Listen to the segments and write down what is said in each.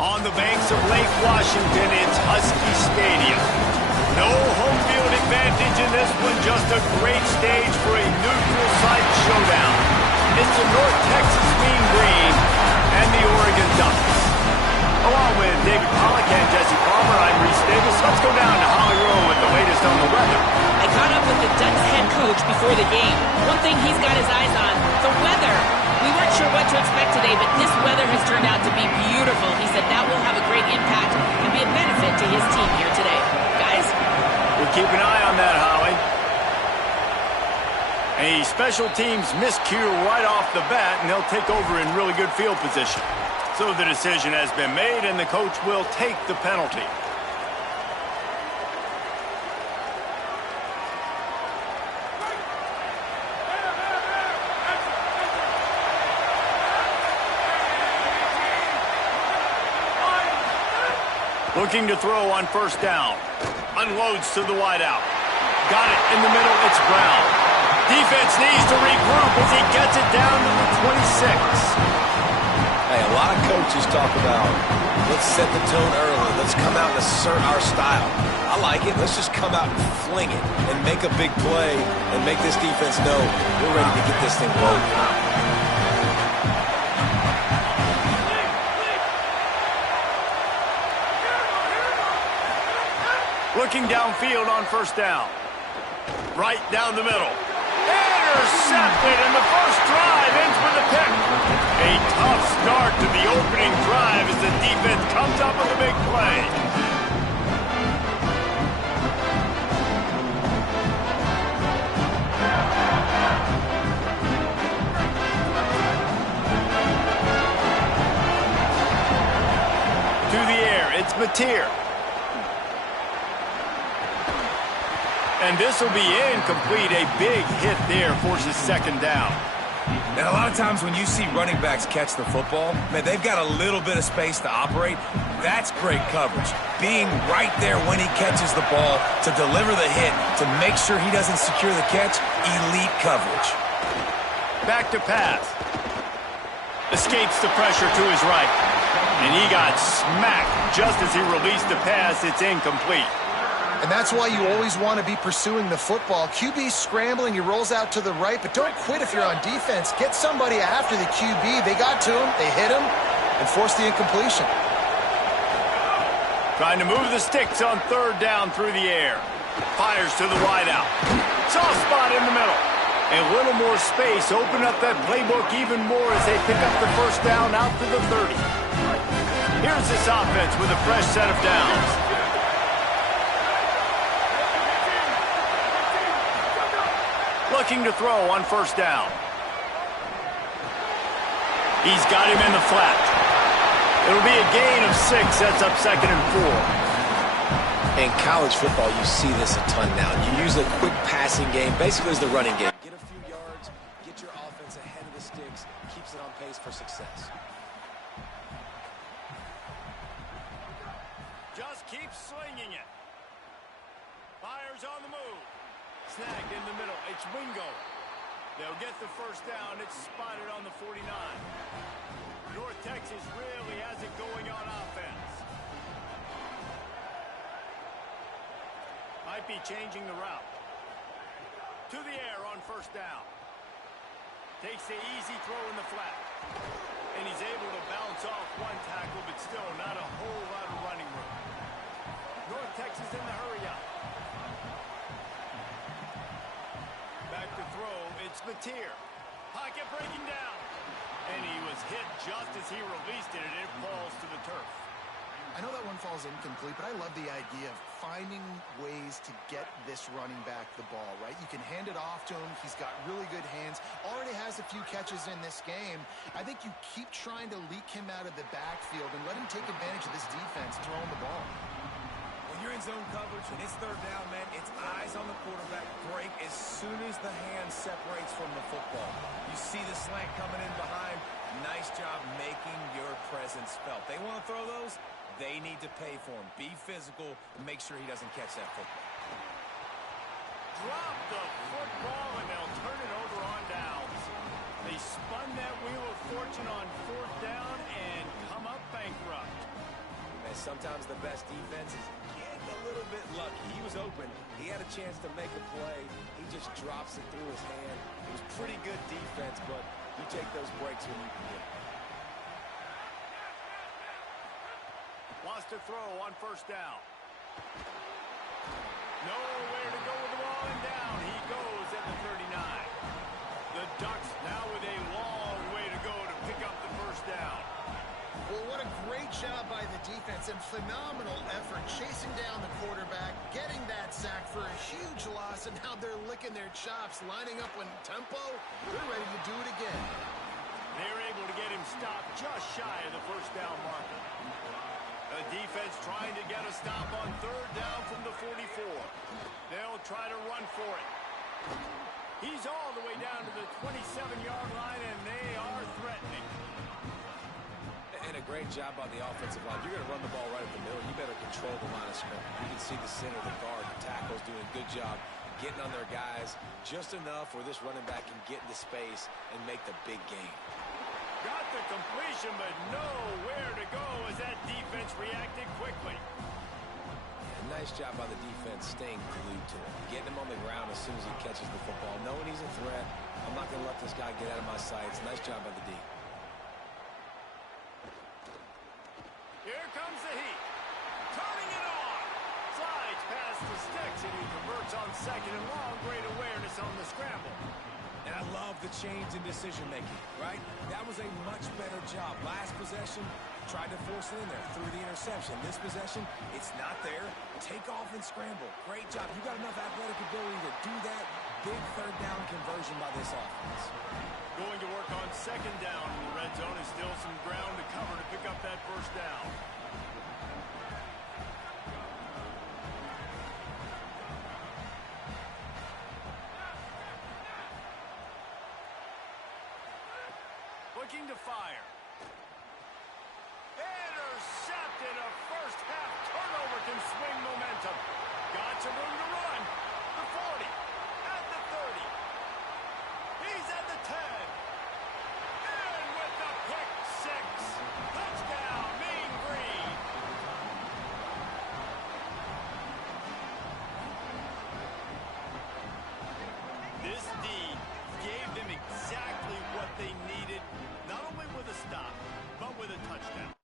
On the banks of Lake Washington, it's Husky Stadium. No home field advantage in this one, just a great stage for a neutral site showdown. It's the North Texas Mean Green and the Oregon Ducks. Along with David Pollack and Jesse Palmer, I'm Reese Davis. Let's go down to Holly Rowe with the latest on the weather. I caught up with the Ducks head coach before the game. One thing he's got his eyes on, the weather. We weren't sure what to expect today, but this weather has turned out to be beautiful. He said that will have a great impact and be a benefit to his team here today. Guys? We'll keep an eye on that, Holly. A special teams miscue right off the bat, and they'll take over in really good field position. So the decision has been made, and the coach will take the penalty. Looking to throw on first down. Unloads to the wideout. Got it in the middle. It's Brown. Defense needs to regroup as he gets it down to the 26. Hey, a lot of coaches talk about, let's set the tone early. Let's come out and assert our style. I like it. Let's just come out and fling it and make a big play and make this defense know we're ready to get this thing rolling. Looking downfield on first down. Right down the middle. Intercepted, and the first drive ends with a pick. A tough start to the opening drive as the defense comes up with a big play. To the air, it's Mateer. And this will be incomplete. A big hit there forces second down. And a lot of times when you see running backs catch the football, man, they've got a little bit of space to operate. That's great coverage. Being right there when he catches the ball to deliver the hit, to make sure he doesn't secure the catch, elite coverage. Back to pass. Escapes the pressure to his right. And he got smacked just as he released the pass. It's incomplete. And that's why you always want to be pursuing the football. QB's scrambling, he rolls out to the right, but don't quit if you're on defense. Get somebody after the QB. They got to him, they hit him, and forced the incompletion. Trying to move the sticks on third down through the air. Fires to the wideout. Soft spot in the middle. A little more space. Open up that playbook even more as they pick up the first down out to the 30. Here's this offense with a fresh set of downs. Looking to throw on first down. He's got him in the flat. It'll be a gain of 6. That's up 2nd and 4. In college football, you see this a ton now. You use a quick passing game, basically as the running game. Get a few yards, get your offense ahead of the sticks, keeps it on pace for success. Just keep slinging it. Fires on the move. Snagged in the middle. It's Wingo. They'll get the first down. It's spotted on the 49. North Texas really has it going on offense. Might be changing the route. To the air on first down. Takes the easy throw in the flat. And he's able to bounce off one tackle, but still not a whole lot of running room. North Texas in the hurry up. Back to throw, it's Mateer. Pocket breaking down. And he was hit just as he released it, and it falls to the turf. I know that one falls incomplete, but I love the idea of finding ways to get this running back the ball, right? You can hand it off to him. He's got really good hands. Already has a few catches in this game. I think you keep trying to leak him out of the backfield and let him take advantage of this defense throwing the ball. When you're in zone coverage and it's third down, man, it's eyes on the quarterback. Break as soon as the hand separates from the football. You see the slant coming in behind. Nice job making your presence felt. They want to throw those. They need to pay for him. Be physical and make sure he doesn't catch that football. Drop the football, and they'll turn it over on downs. They spun that wheel of fortune on fourth down and come up bankrupt. And sometimes the best defense is getting a little bit lucky. He was open. He had a chance to make a play. He just drops it through his hand. It was pretty good defense, but you take those breaks when you can get them. Wants to throw on first down. Nowhere to go with the ball, and down he goes at the 39. The Ducks now with a long way to go to pick up the first down. Well, what a great job by the defense and phenomenal effort chasing down the quarterback, getting that sack for a huge loss, and now they're licking their chops, lining up in tempo. They're ready to do it again. They're able to get him stopped just shy of the first down marker. The defense trying to get a stop on third down from the 44. They'll try to run for it. He's all the way down to the 27-yard line, and they are threatening. And a great job on the offensive line. You're going to run the ball right at the middle. You better control the line of scrimmage. You can see the center, the guard, the tackles doing a good job getting on their guys just enough where this running back can get into space and make the big game. Got the completion, but nowhere to go as that defense reacted quickly. A nice job by the defense staying glued to him, getting him on the ground as soon as he catches the football, knowing he's a threat. I'm not going to let this guy get out of my sights. Nice job by the D. Here comes the heat. Turning it on. Slides past the sticks, and he converts on second and long. Great awareness on the scramble. And I love the change in decision-making, right? That was a much better job. Last possession, tried to force it in there through the interception. This possession, it's not there. Take off and scramble. Great job. You got enough athletic ability to do that. Big third down conversion by this offense. Going to work on second down in the red zone. Is still some ground to cover to pick up that first down. Looking to fire. Intercepted. A first half turnover can swing momentum. Got some room to run. The 40. At the 30. He's at the 10. And with the pick six. Touchdown, Mean Green. This D gave them exactly what they needed, not only with a stop, but with a touchdown.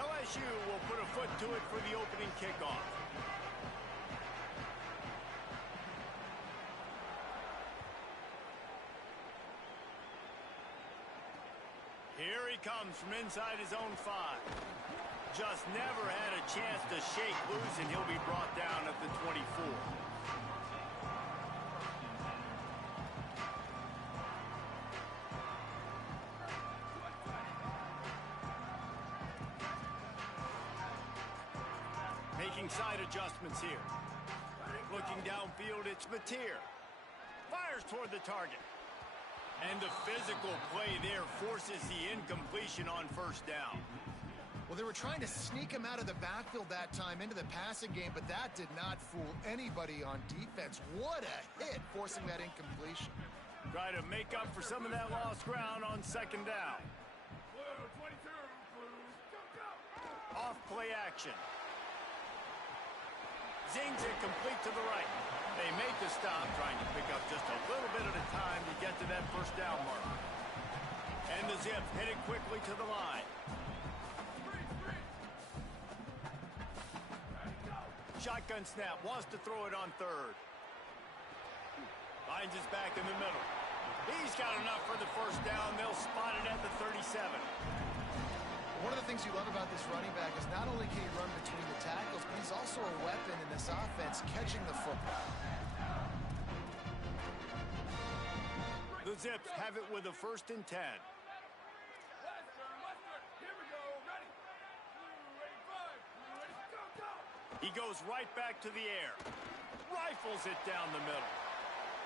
LSU will put a foot to it for the opening kickoff. Here he comes from inside his own 5. Just never had a chance to shake loose, and he'll be brought down at the 24. Making side adjustments here. Looking downfield, it's Mateer. Fires toward the target. And the physical play there forces the incompletion on first down. Well, they were trying to sneak him out of the backfield that time into the passing game, but that did not fool anybody on defense. What a hit, forcing that incompletion. Try to make up for some of that lost ground on second down. Off play action. Zings it complete to the right. They make the stop, trying to pick up just a little bit at a time to get to that first down mark. And the Zips headed quickly to the line. Shotgun snap, wants to throw it on third. Finds his back in the middle. He's got enough for the first down. They'll spot it at the 37. One of the things you love about this running back is not only can he run between the tackles, but he's also a weapon in this offense, catching the football. The Zips have it with a 1st and 10. He goes right back to the air. Rifles it down the middle.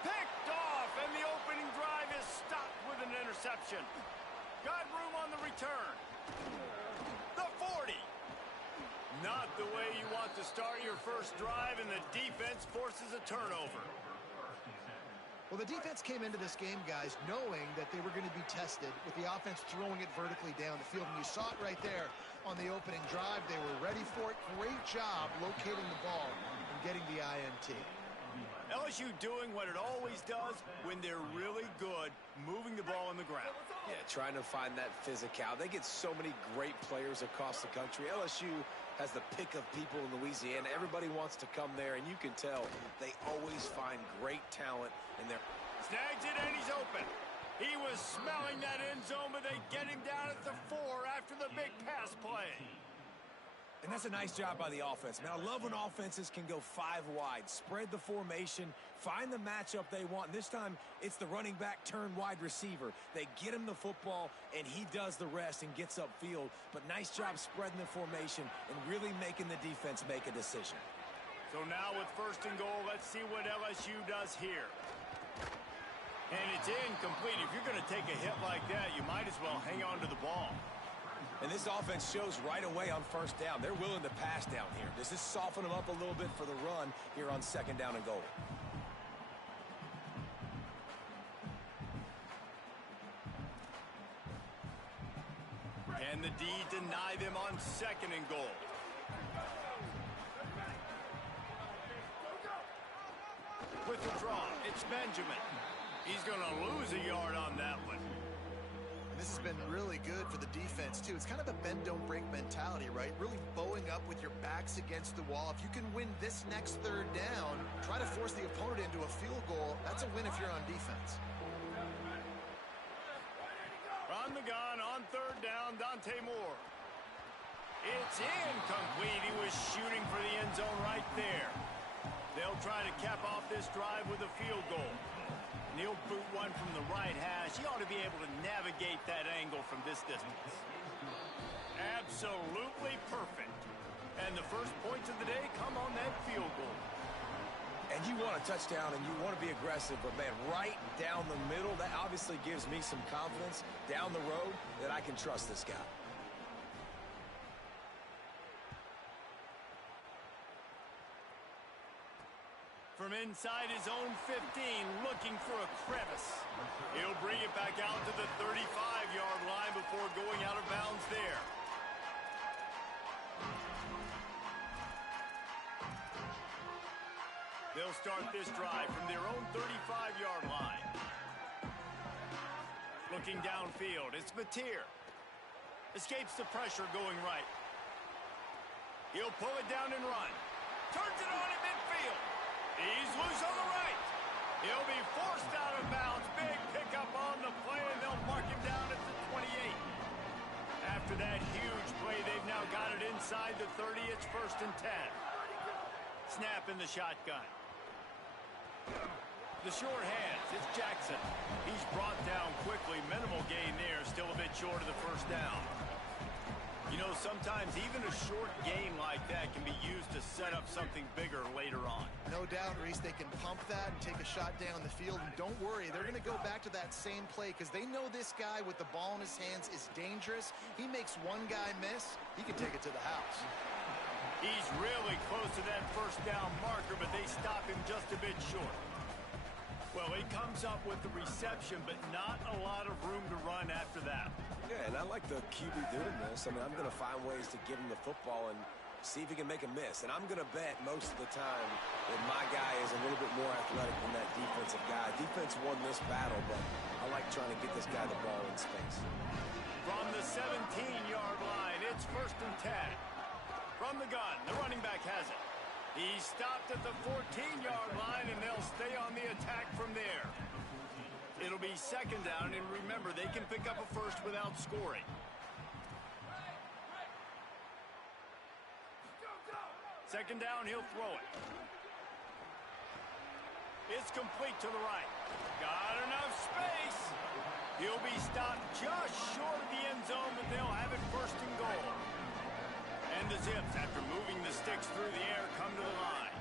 Picked off, and the opening drive is stopped with an interception. Got room on the return. The 40. Not the way you want to start your first drive, and the defense forces a turnover. Well, the defense came into this game, guys, knowing that they were going to be tested with the offense throwing it vertically down the field. And you saw it right there on the opening drive. They were ready for it. Great job locating the ball and getting the INT. LSU doing what it always does when they're really good, moving the ball on the ground. Yeah, trying to find that physicality. They get so many great players across the country. LSU has the pick of people in Louisiana. Everybody wants to come there, and you can tell they always find great talent in their... Snags it, and he's open. He was smelling that end zone, but they get him down at the 4 after the big pass play. And that's a nice job by the offense. Man, I love when offenses can go 5 wide, spread the formation, find the matchup they want. And this time, it's the running back turn wide receiver. They get him the football, and he does the rest and gets upfield. But nice job spreading the formation and really making the defense make a decision. So now with 1st and goal, let's see what LSU does here. And it's incomplete. If you're going to take a hit like that, you might as well hang on to the ball. And this offense shows right away on 1st down. They're willing to pass down here. Does this soften them up a little bit for the run here on 2nd down and goal? Can the D deny them on 2nd and goal? With the draw, it's Benjamin. He's going to lose a yard on that one. This has been really good for the defense, too. It's kind of a bend-don't-break mentality, right? Really bowing up with your backs against the wall. If you can win this next 3rd down, try to force the opponent into a field goal. That's a win if you're on defense. On the gun, on 3rd down, Dante Moore. It's incomplete. He was shooting for the end zone right there. They'll try to cap off this drive with a field goal. He'll boot one from the right hash. He ought to be able to navigate that angle from this distance. Absolutely perfect. And the first points of the day come on that field goal. And you want a touchdown and you want to be aggressive, but, man, right down the middle, that obviously gives me some confidence down the road that I can trust this guy. From inside his own 15, looking for a crevice. He'll bring it back out to the 35-yard line before going out of bounds there. They'll start this drive from their own 35-yard line. Looking downfield, it's Mateer. Escapes the pressure going right. He'll pull it down and run. Turns it on at midfield. He's loose on the right. He'll be forced out of bounds. Big pickup on the play, and they'll mark him down at the 28. After that huge play, they've now got it inside the 30. It's 1st and 10. Snap in the shotgun. The short hands, it's Jackson. He's brought down quickly. Minimal gain there, still a bit short of the 1st down. You know, sometimes even a short game like that can be used to set up something bigger later on. No doubt, Reese, they can pump that and take a shot down the field. And don't worry, they're going to go back to that same play because they know this guy with the ball in his hands is dangerous. He makes one guy miss, he can take it to the house. He's really close to that first down marker, but they stop him just a bit short. Well, he comes up with the reception, but not a lot of room to run after that. Yeah, and I like the QB doing this. I mean, I'm going to find ways to give him the football and see if he can make a miss. And I'm going to bet most of the time that my guy is a little bit more athletic than that defensive guy. Defense won this battle, but I like trying to get this guy the ball in space. From the 17-yard line, it's 1st and 10. From the gun, the running back has it. He stopped at the 14-yard line, and they'll stay on the attack from there. It'll be 2nd down, and remember, they can pick up a first without scoring. Second down, he'll throw it. It's complete to the right. Got enough space. He'll be stopped just short of the end zone, but they'll have it 1st and goal. And the Zips, after moving the sticks through the air, come to the line.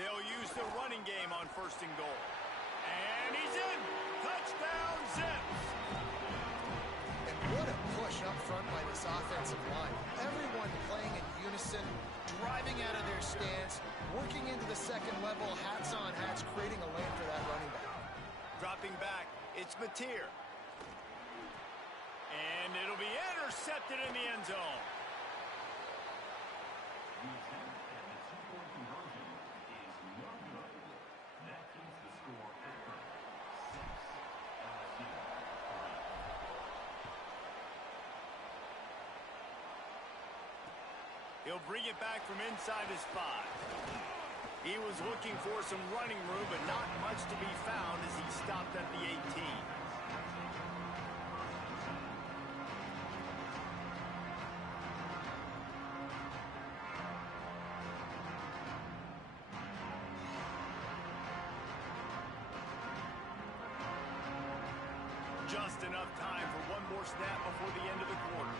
They'll use the running game on 1st and goal. And he's in. Touchdown, Zips. And what a push up front by this offensive line. Everyone playing in unison, driving out of their stance, working into the second level, hats on hats, creating a lane for that running back. Dropping back, it's Mateer. And it'll be intercepted in the end zone. He'll bring it back from inside his 5. He was looking for some running room, but not much to be found as he stopped at the 18. Just enough time for one more snap before the end of the quarter.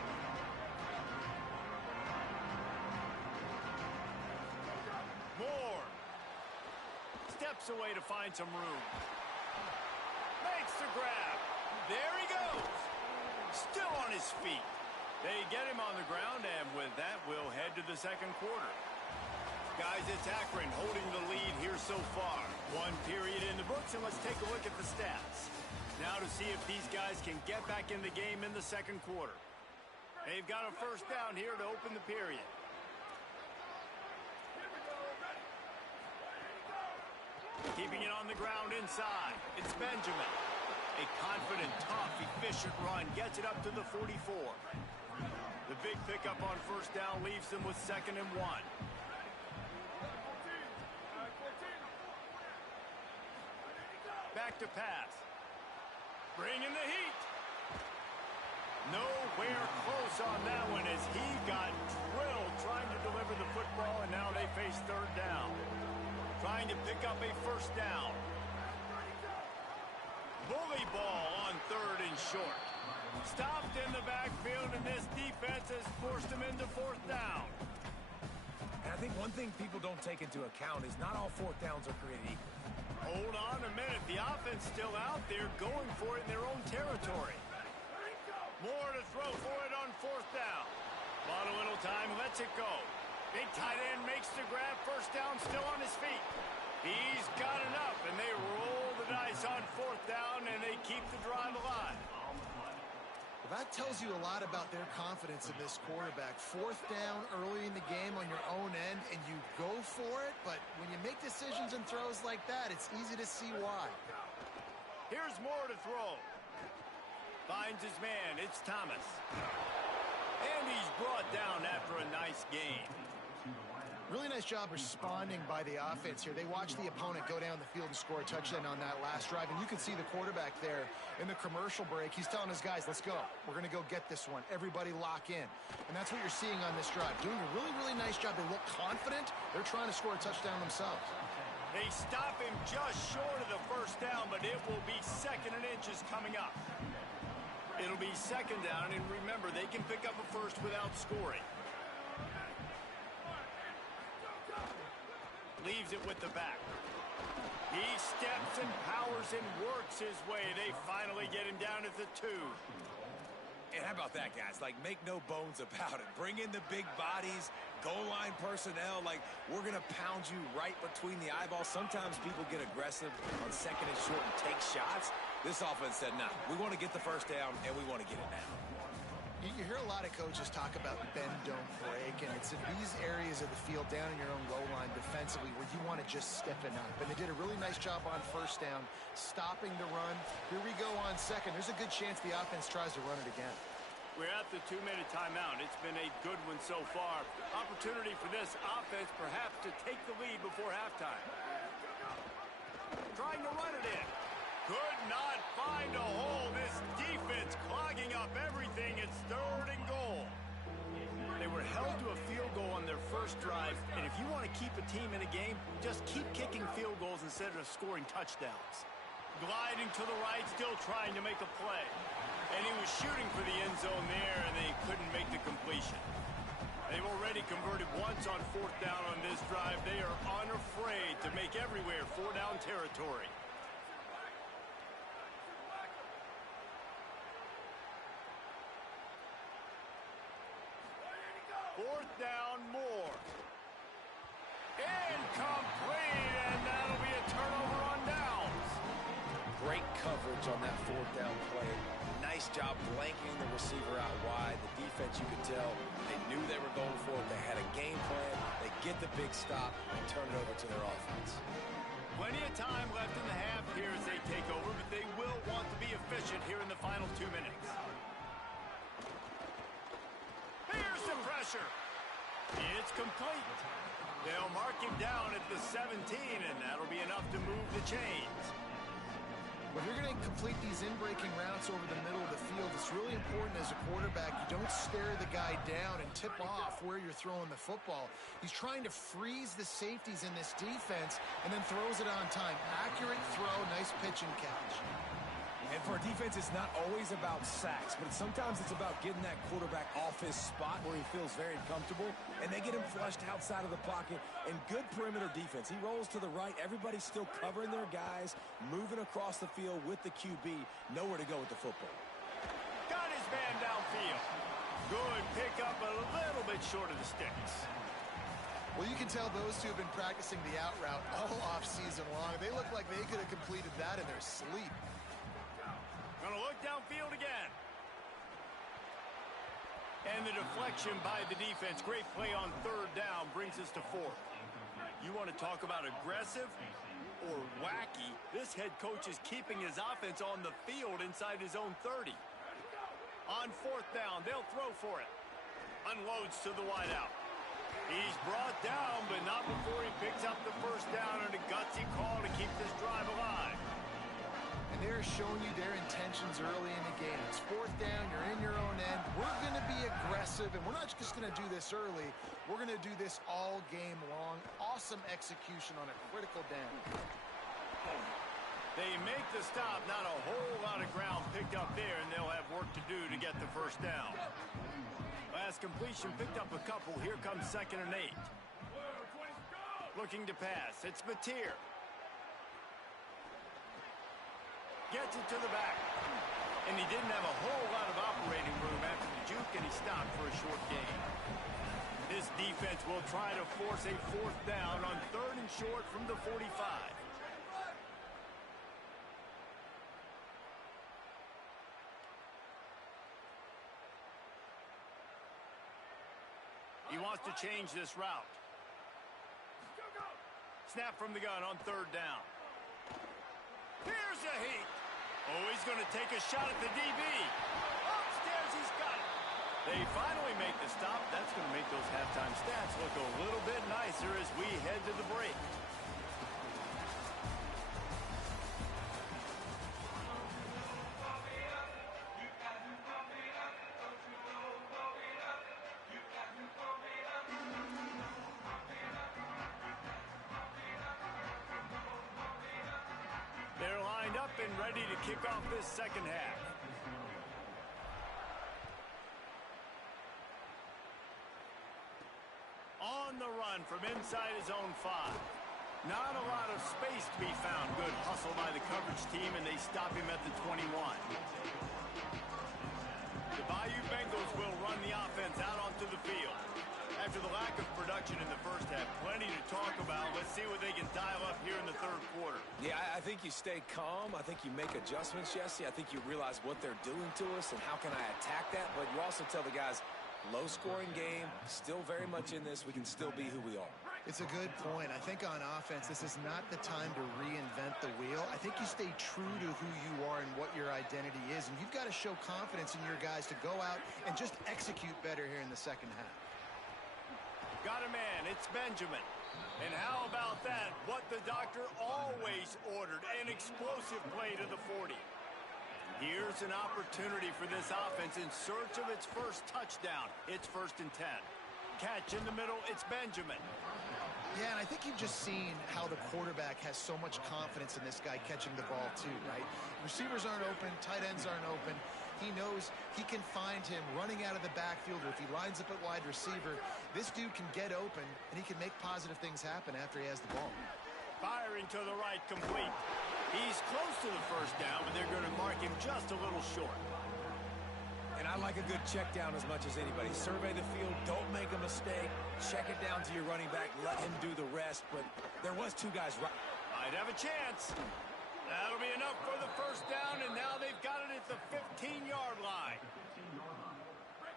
Moore steps away to find some room. Makes the grab. There he goes. Still on his feet. They get him on the ground, and with that, we'll head to the second quarter. Guys, it's Akron holding the lead here so far. One period in the books, and let's take a look at the stats. Now to see if these guys can get back in the game in the second quarter. They've got a first down here to open the period. Keeping it on the ground inside. It's Benjamin. A confident, tough, efficient run gets it up to the 44. The big pickup on first down leaves them with 2nd and 1. Back to pass. Bringing the heat. Nowhere close on that one as he got drilled trying to deliver the football, and now they face 3rd down. Trying to pick up a first down. Bully ball on 3rd and short. Stopped in the backfield, and this defense has forced him into 4th down. And I think one thing people don't take into account is not all 4th downs are created equal. Hold on a minute. The offense still out there going for it in their own territory. More to throw for it on 4th down. Bought a little time, lets it go. Big tight end makes the grab. First down, still on his feet. He's got enough, and they roll the dice on 4th down, and they keep the drive alive. Well, that tells you a lot about their confidence in this quarterback. 4th down early in the game on your own end, and you go for it, but when you make decisions and throws like that, it's easy to see why. Here's Moore to throw. Finds his man. It's Thomas. And he's brought down after a nice gain. Really nice job responding by the offense here. They watched the opponent go down the field and score a touchdown on that last drive. And you can see the quarterback there in the commercial break. He's telling his guys, let's go. We're going to go get this one. Everybody lock in. And that's what you're seeing on this drive. Doing a really, really nice job. They look confident. They're trying to score a touchdown themselves. They stop him just short of the first down, but it will be 2nd and inches coming up. It'll be 2nd down, and remember, they can pick up a first without scoring. Leaves it with the back. He steps and powers and works his way. They finally get him down at the 2. And how about that, guys? Like, make no bones about it. Bring in the big bodies, goal line personnel. Like, we're going to pound you right between the eyeballs. Sometimes people get aggressive on 2nd and short and take shots. This offense said, nah, we want to get the first down, and we want to get it now. You hear a lot of coaches talk about bend, don't break, and it's in these areas of the field down in your own goal line defensively where you want to just stiffen up. And they did a really nice job on first down, stopping the run. Here we go on 2nd. There's a good chance the offense tries to run it again. We're at the 2-minute timeout. It's been a good one so far. Opportunity for this offense perhaps to take the lead before halftime. Trying to run it in. Could not find a hole. This defense clogging up everything. It's 3rd and goal. They were held to a field goal on their first drive, and if you want to keep a team in a game, just keep kicking field goals instead of scoring touchdowns. Gliding to the right, still trying to make a play. And he was shooting for the end zone there, and they couldn't make the completion. They've already converted once on 4th down on this drive. They are unafraid to make everywhere 4-down territory. 4th down, more. Incomplete, and that'll be a turnover on downs. Great coverage on that 4th down play. Nice job blanking the receiver out wide. The defense, you could tell, they knew they were going for it. They had a game plan. They get the big stop and turn it over to their offense. Plenty of time left in the half here as they take over, but they will want to be efficient here in the final 2 minutes. Here's the pressure. It's complete. They'll mark him down at the 17, and that'll be enough to move the chains. When you're going to complete these in-breaking routes over the middle of the field, it's really important as a quarterback you don't stare the guy down and tip off where you're throwing the football. He's trying to freeze the safeties in this defense and then throws it on time. Accurate throw, nice pitch and catch. And for a defense, it's not always about sacks, but sometimes it's about getting that quarterback off his spot where he feels very comfortable, and they get him flushed outside of the pocket. And good perimeter defense. He rolls to the right. Everybody's still covering their guys, moving across the field with the QB. Nowhere to go with the football. Got his man downfield. Good pickup, a little bit short of the sticks. Well, you can tell those two have been practicing the out route all off-season long. They look like they could have completed that in their sleep. Gonna look downfield again. And the deflection by the defense. Great play on 3rd down brings us to 4th. You want to talk about aggressive or wacky? This head coach is keeping his offense on the field inside his own 30. On 4th down, they'll throw for it. Unloads to the wideout. He's brought down, but not before he picks up the first down and a gutsy call to keep this drive alive. And they're showing you their intentions early in the game. It's 4th down, you're in your own end. We're going to be aggressive, and we're not just going to do this early. We're going to do this all game long. Awesome execution on a critical down. They make the stop. Not a whole lot of ground picked up there, and they'll have work to do to get the first down. Last completion picked up a couple. Here comes 2nd and 8. Looking to pass. It's Mateer. Gets it to the back. And he didn't have a whole lot of operating room after the juke, and he stopped for a short gain. This defense will try to force a 4th down on 3rd and short from the 45. He wants to change this route. Snap from the gun on 3rd down. Here's a heat. Oh, he's going to take a shot at the DB. Upstairs, he's got it. They finally make the stop. That's going to make those halftime stats look a little bit nicer as we head to the break. ready to kick off this second half. On the run from inside his own 5. Not a lot of space to be found. Good hustle by the coverage team, and they stop him at the 21. The Bayou Bengals will run the offense out onto the field. After the lack of production in the first half, plenty to talk about. Let's see what they can dial up here in the third quarter. Yeah, I think you stay calm. I think you make adjustments, Jesse. I think you realize what they're doing to us and how can I attack that. But you also tell the guys, low-scoring game, still very much in this. We can still be who we are. It's a good point. I think on offense, this is not the time to reinvent the wheel. I think you stay true to who you are and what your identity is. And you've got to show confidence in your guys to go out and just execute better here in the second half. Got a man. It's Benjamin. And how about that? What the doctor always ordered. An explosive play to the 40. Here's an opportunity for this offense in search of its first touchdown. It's 1st and 10. Catch in the middle. It's Benjamin. Yeah, and I think you've just seen how the quarterback has so much confidence in this guy catching the ball too, right? Receivers aren't open. Tight ends aren't open. He knows he can find him running out of the backfield, or if he lines up at wide receiver, this dude can get open, and he can make positive things happen after he has the ball. Firing to the right, complete. He's close to the first down, but they're going to mark him just a little short. And I like a good check down as much as anybody. Survey the field, don't make a mistake, check it down to your running back, let him do the rest. But there was 2 guys right. Might have a chance. That'll be enough for the first down, and now they've got it at the 15-yard line.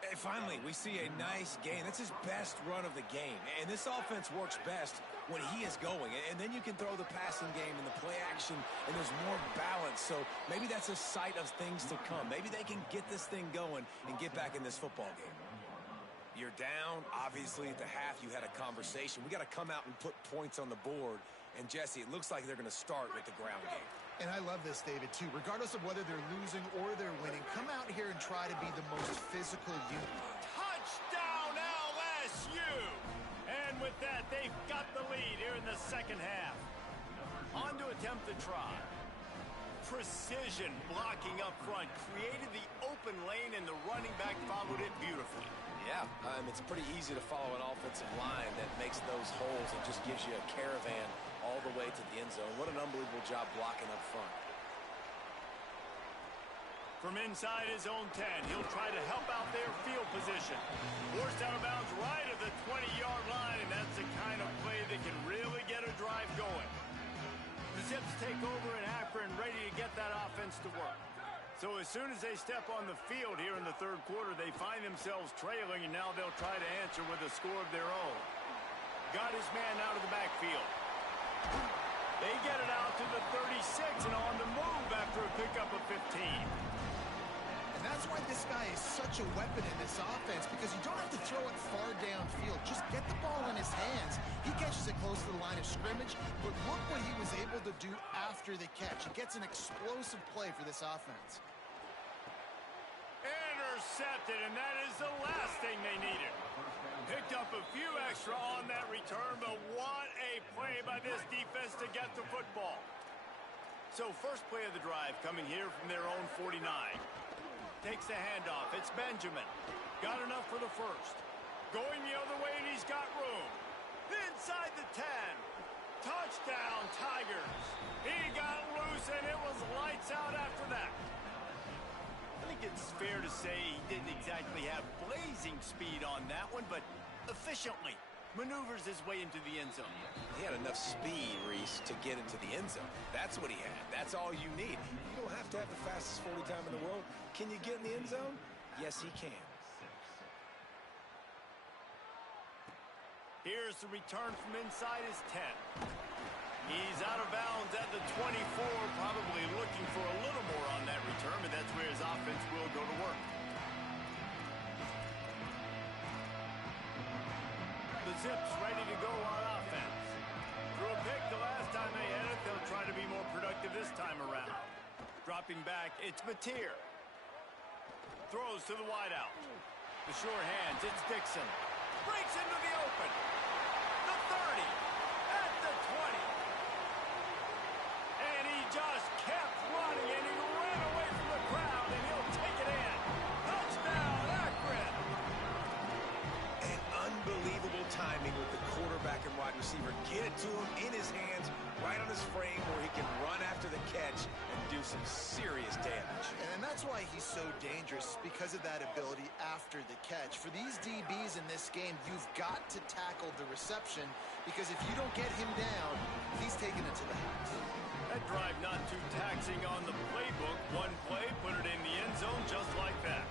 And finally, we see a nice gain. That's his best run of the game. And this offense works best when he is going. And then you can throw the passing game and the play action, and there's more balance. So maybe that's a sight of things to come. Maybe they can get this thing going and get back in this football game. You're down. Obviously, at the half, you had a conversation. We got to come out and put points on the board. And, Jesse, it looks like they're going to start with the ground game. And I love this, David, too. Regardless of whether they're losing or they're winning, come out here and try to be the most physical unit. Touchdown, LSU! And with that, they've got the lead here in the second half. On to attempt the try. Precision blocking up front created the open lane, and the running back followed it beautifully. Yeah, it's pretty easy to follow an offensive line that makes those holes and just gives you a caravan all the way to the end zone. What an unbelievable job blocking up front. From inside his own 10, he'll try to help out their field position. Forced out of bounds right at the 20-yard line, and that's the kind of play that can really get a drive going. The Zips take over in Akron, ready to get that offense to work. So as soon as they step on the field here in the third quarter, they find themselves trailing, and now they'll try to answer with a score of their own. Got his man out of the backfield. They get it out to the 36 and on the move after a pickup of 15. And that's why this guy is such a weapon in this offense, because you don't have to throw it far downfield. Just get the ball in his hands. He catches it close to the line of scrimmage, but look what he was able to do after the catch. He gets an explosive play for this offense. Intercepted, and that is the last thing they needed. Picked up a few extra on that return, but what a play by this defense to get the football. So first play of the drive coming here from their own 49. Takes the handoff. It's Benjamin. Got enough for the first. Going the other way, and he's got room. Inside the 10. Touchdown, Tigers. He got loose, and it was lights out after that. I think it's fair to say he didn't exactly have blazing speed on that one, but efficiently maneuvers his way into the end zone. He had enough speed, Reese, to get into the end zone. That's what he had. That's all you need. You don't have to have the fastest 40 time in the world. Can you get in the end zone? Yes, he can. Here's the return from inside his 10. He's out of bounds at the 24, probably looking for a little more on that return, but that's where his offense will go to work. The Zips ready to go on offense. Threw a pick the last time they had it. They'll try to be more productive this time around. Dropping back, it's Mateer. Throws to the wideout. The short hands, it's Dixon. Breaks into the open. The 30. At the 20. And he just kept running, and he ran away from the crowd, and he'll take it in. Touchdown, Akron! And unbelievable timing with the quarterback and wide receiver. Get it to him in his hands, right on his frame where he can run after the catch and do some serious damage. And that's why he's so dangerous, because of that ability after the catch. For these DBs in this game, you've got to tackle the reception, because if you don't get him down, he's taking it to the house. That drive not too taxing on the playbook. One play, put it in the end zone just like that.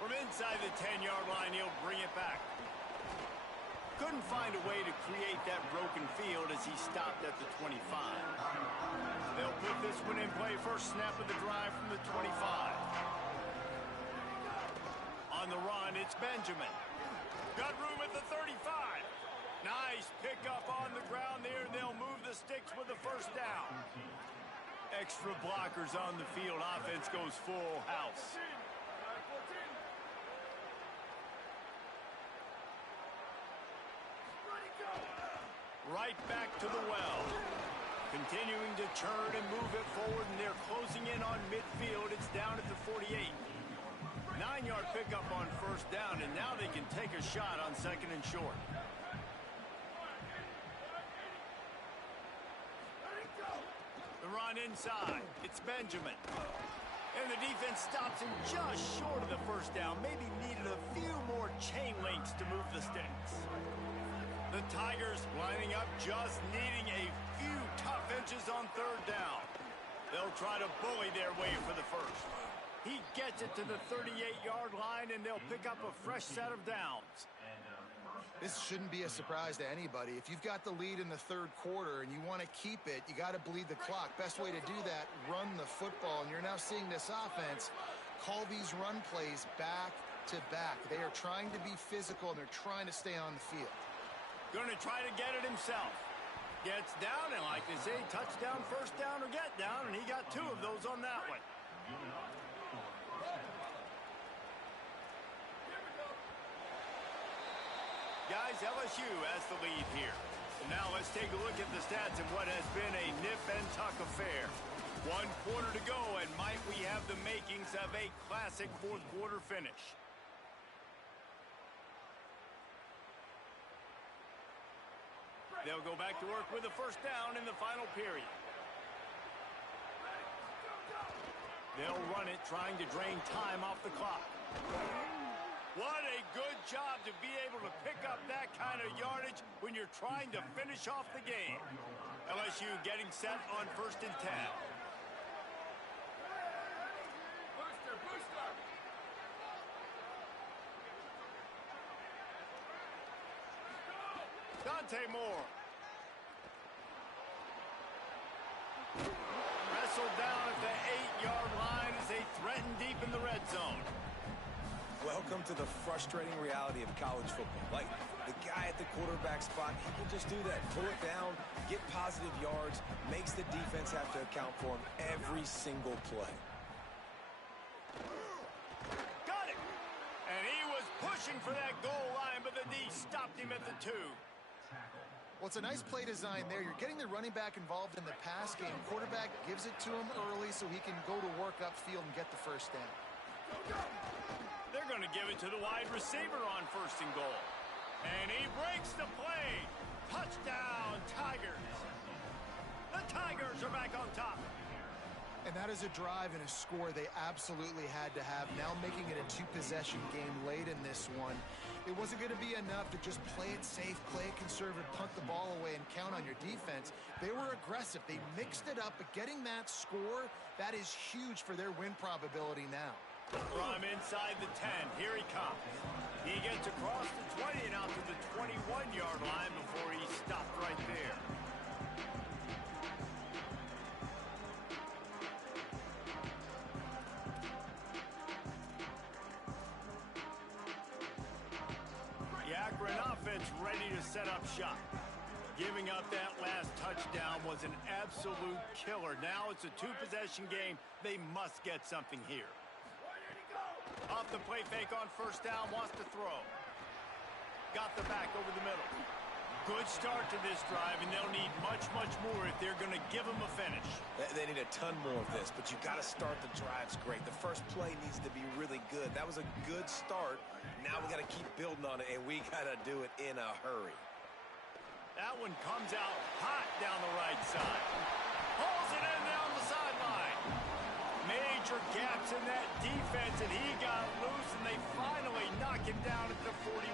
From inside the 10-yard line, he'll bring it back. Couldn't find a way to create that broken field as he stopped at the 25. They'll put this one in play. First snap of the drive from the 25. On the run, it's Benjamin. Got room at the 35. Nice pickup on the ground there. They'll move the sticks with the first down. Extra blockers on the field. Offense goes full house. Right back to the well. Continuing to churn and move it forward, and they're closing in on midfield. It's down at the 48. 9-yard pickup on first down, and now they can take a shot on second and short. The run inside. It's Benjamin. And the defense stops him just short of the first down. Maybe needed a few more chain links to move the sticks. The Tigers lining up, just needing a few tough inches on third down. They'll try to bully their way for the first. He gets it to the 38-yard line, and they'll pick up a fresh set of downs. This shouldn't be a surprise to anybody. If you've got the lead in the third quarter and you want to keep it, you got to bleed the clock. Best way to do that, run the football. And you're now seeing this offense call these run plays back to back. They are trying to be physical, and they're trying to stay on the field. Going to try to get it himself. Gets down, and like they say, touchdown, first down, or get down, and he got 2 of those on that one. Guys, LSU has the lead here. And now let's take a look at the stats of what has been a nip and tuck affair. 1 quarter to go, and might we have the makings of a classic fourth quarter finish. They'll go back to work with a first down in the final period. They'll run it, trying to drain time off the clock. What a good job to be able to pick up that kind of yardage when you're trying to finish off the game. LSU getting set on 1st and 10. Dante Moore. Wrestled down at the 8-yard line as they threaten deep in the red zone. Welcome to the frustrating reality of college football. Like, the guy at the quarterback spot, he can just do that. Pull it down, get positive yards, makes the defense have to account for him every single play. Got it! And he was pushing for that goal line, but the D stopped him at the 2. Well, it's a nice play design there. You're getting the running back involved in the pass game. Quarterback gives it to him early so he can go to work upfield and get the first down. They're going to give it to the wide receiver on 1st and goal. And he breaks the play. Touchdown, Tigers. The Tigers are back on top. And that is a drive and a score they absolutely had to have. Now making it a 2-possession game late in this one. It wasn't going to be enough to just play it safe, play it conservative, punt the ball away, and count on your defense. They were aggressive. They mixed it up, but getting that score, that is huge for their win probability now. From inside the 10, here he comes. He gets across the 20 and out to the 21-yard line before he stopped right there. The Akron offense ready to set up shop. Giving up that last touchdown was an absolute killer. Now it's a 2-possession game. They must get something here. Off the play fake on 1st down, wants to throw. Got the back over the middle. Good start to this drive, and they'll need much, much more if they're going to give them a finish. They need a ton more of this, but you got to start the drives great. The first play needs to be really good. That was a good start. Now we got to keep building on it, and we got to do it in a hurry. That one comes out hot down the right side. Pulls it in down the sideline. Major gaps in that defense, and he got loose, and they finally knock him down at the 41.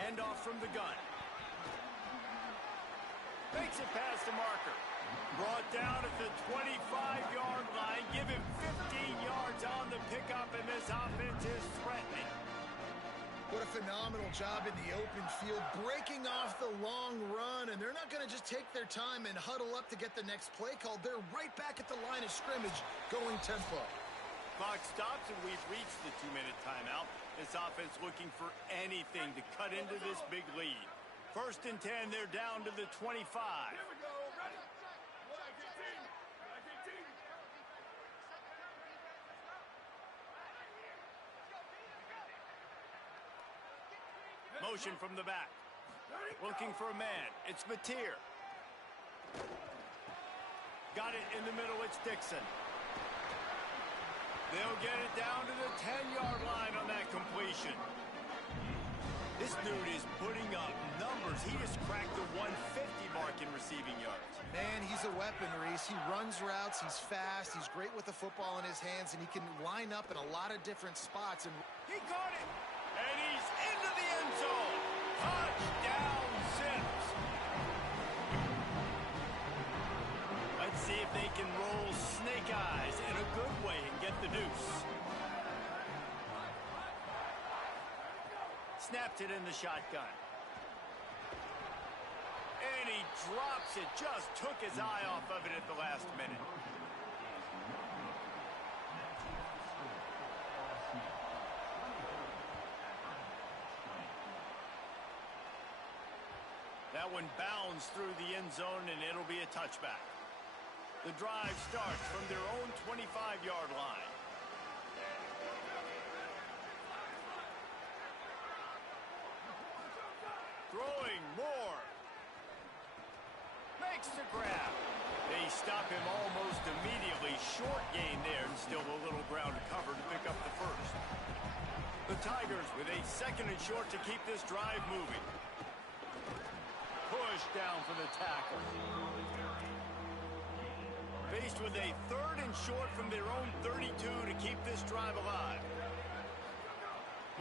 Handoff from the gun. Makes it past the marker. Brought down at the 25-yard line. Give him 15 yards on the pickup, and this offense is threatening. What a phenomenal job in the open field, breaking off the long run, and they're not going to just take their time and huddle up to get the next play called. They're right back at the line of scrimmage, going tempo. Clock stops, and we've reached the 2-minute timeout. This offense looking for anything to cut into this big lead. 1st and 10, they're down to the 25. Here we go. Ready? Motion from the back. Looking for a man. It's Mateer. Got it in the middle. It's Dixon. They'll get it down to the 10-yard line on that completion. This dude is putting up numbers. He just cracked the 150 mark in receiving yards. Man, he's a weapon, Reese. He runs routes, he's fast, he's great with the football in his hands, and he can line up in a lot of different spots. And he caught it, and he's into the end zone. Touchdown, Zips. Let's see if they can roll snake eyes in a good way and get the deuce. Snapped it in the shotgun. And he drops it. Just took his eye off of it at the last minute. That one bounds through the end zone, and it'll be a touchback. The drive starts from their own 25-yard line. Throwing more. Makes the grab. They stop him almost immediately. Short gain there, and still a little ground to cover to pick up the first. The Tigers with a 2nd and short to keep this drive moving. Push down for the tackle. Faced with a 3rd and short from their own 32 to keep this drive alive.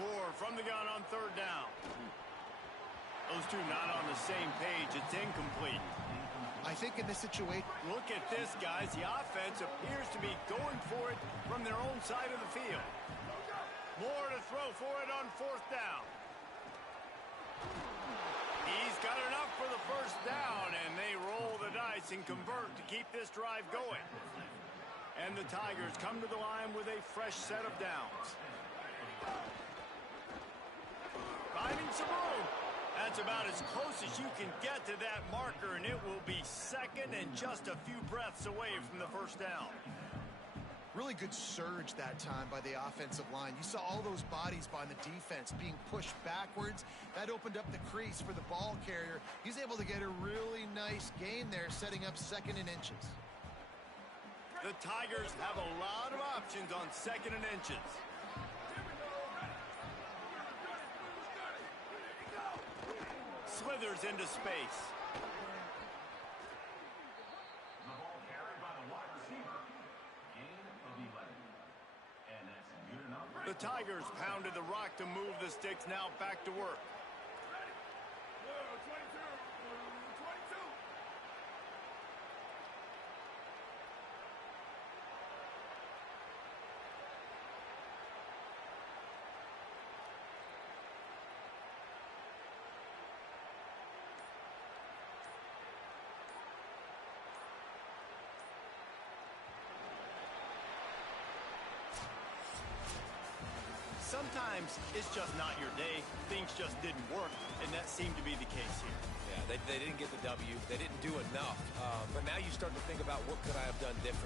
Moore from the gun on 3rd down. Those two not on the same page. It's incomplete. I think in this situation... Look at this, guys. The offense appears to be going for it from their own side of the field. Moore to throw for it on 4th down. He's got enough for the 1st down, and they roll the dice and convert to keep this drive going. And the Tigers come to the line with a fresh set of downs. Finding some room. That's about as close as you can get to that marker, and it will be 2nd and just a few breaths away from the 1st down. Really good surge that time by the offensive line. You saw all those bodies by the defense being pushed backwards. That opened up the crease for the ball carrier. He's able to get a really nice gain there, setting up 2nd and inches. The Tigers have a lot of options on 2nd and inches. Slithers into space. The ball carried by the wide receiver. Gain of 11. And that's good enough. The Tigers pounded the rock to move the sticks. Now back to work. Ready? 22. 22. sometimes it's just not your day. Things just didn't work, and that seemed to be the case here. Yeah, they didn't get the W. They didn't do enough. But now you start to think about what could I have done different.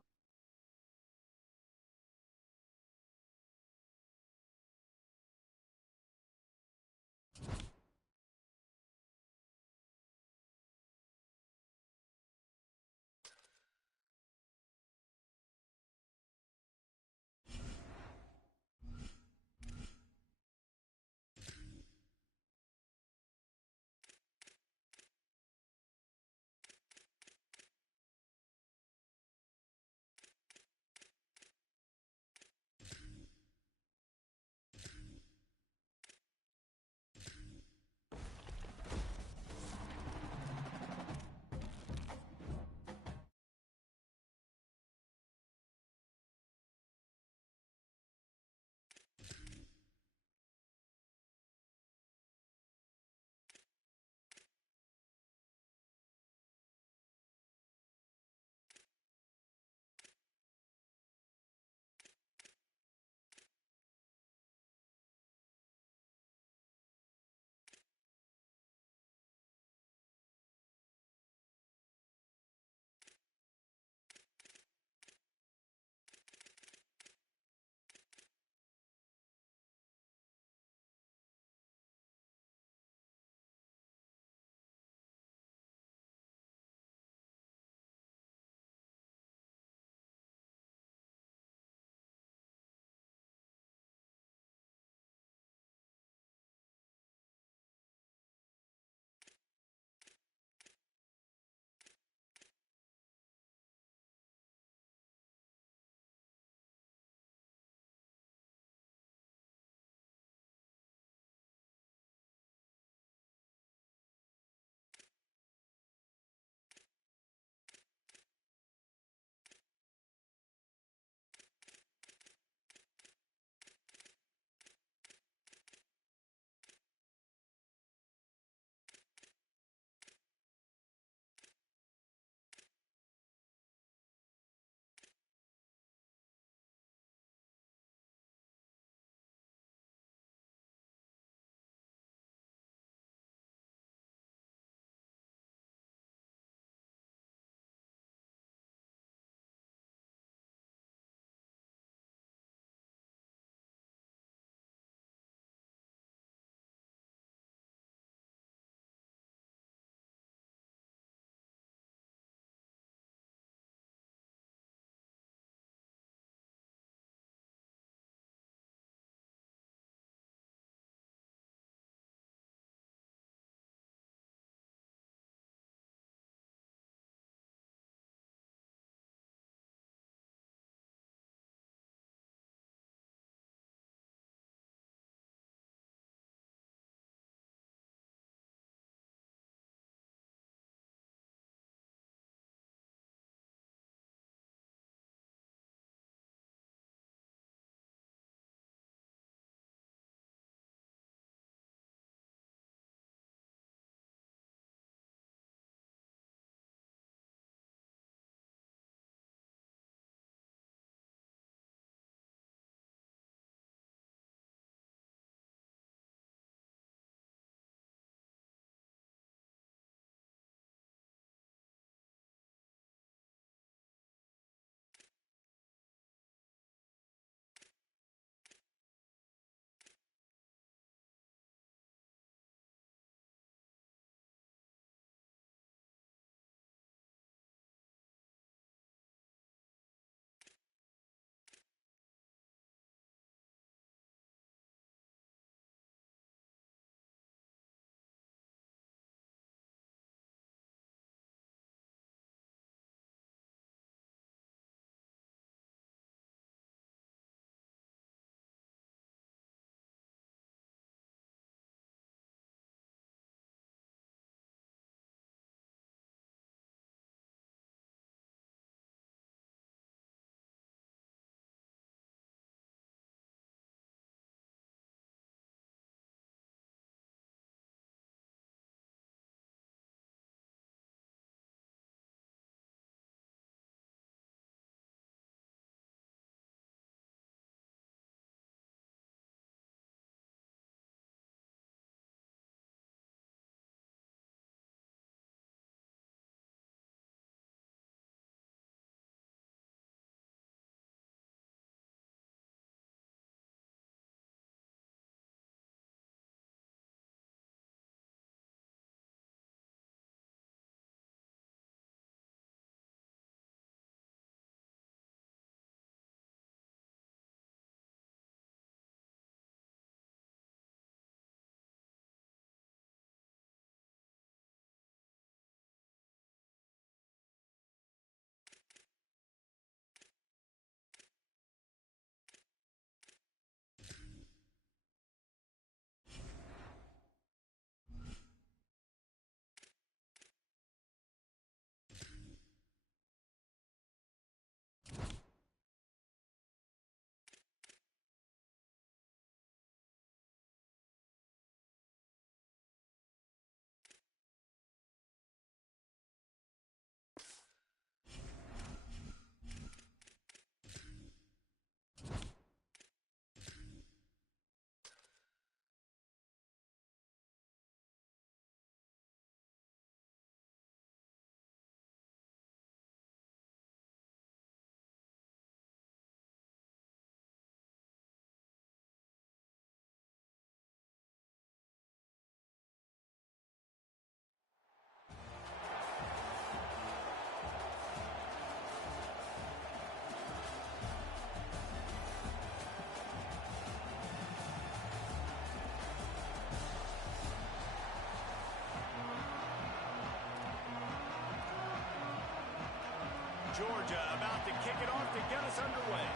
Georgia about to kick it off to get us underway.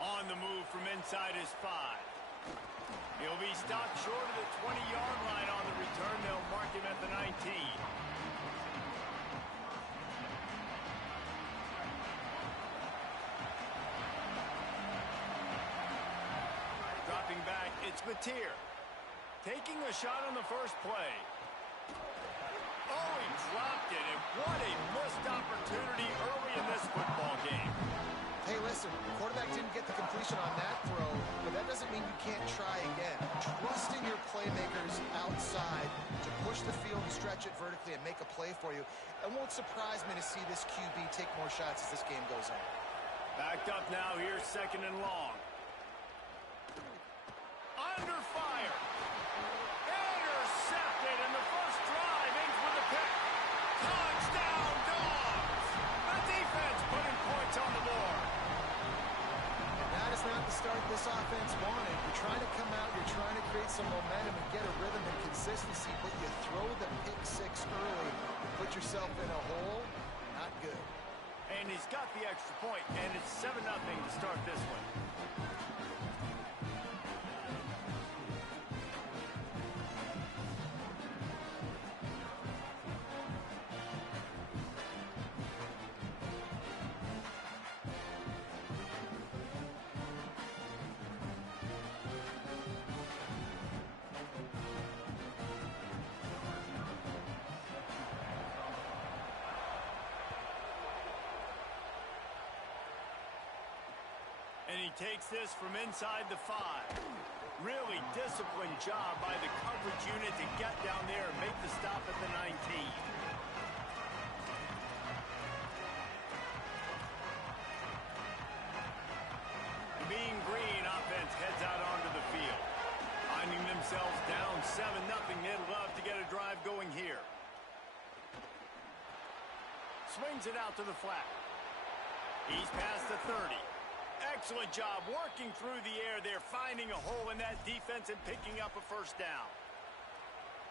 On the move from inside his 5. He'll be stopped short of the 20-yard line on the return. They'll mark him at the 19. Dropping back, it's Mateer. Taking a shot on the first play. Oh, he dropped it, and what a missed opportunity early in this football game. Hey, listen, the quarterback didn't get the completion on that throw, but that doesn't mean you can't try again. Trust in your playmakers outside to push the field and stretch it vertically and make a play for you. It won't surprise me to see this QB take more shots as this game goes on. Backed up now, here's 2nd and long. Under fire. Intercepted, and the first drive ends with a pick. Touchdown, Dogs! The defense putting points on the board. And that is not the start this offense wanted. You're trying to come out, you're trying to create some momentum and get a rhythm and consistency, but you throw the pick 6 early, you put yourself in a hole, not good. And he's got the extra point, and it's 7-0 to start this one. And he takes this from inside the 5. Really disciplined job by the coverage unit to get down there and make the stop at the 19. The Mean Green offense heads out onto the field. Finding themselves down 7-0, they'd love to get a drive going here. Swings it out to the flat. He's past the 30. Excellent job working through the air there, finding a hole in that defense and picking up a first down.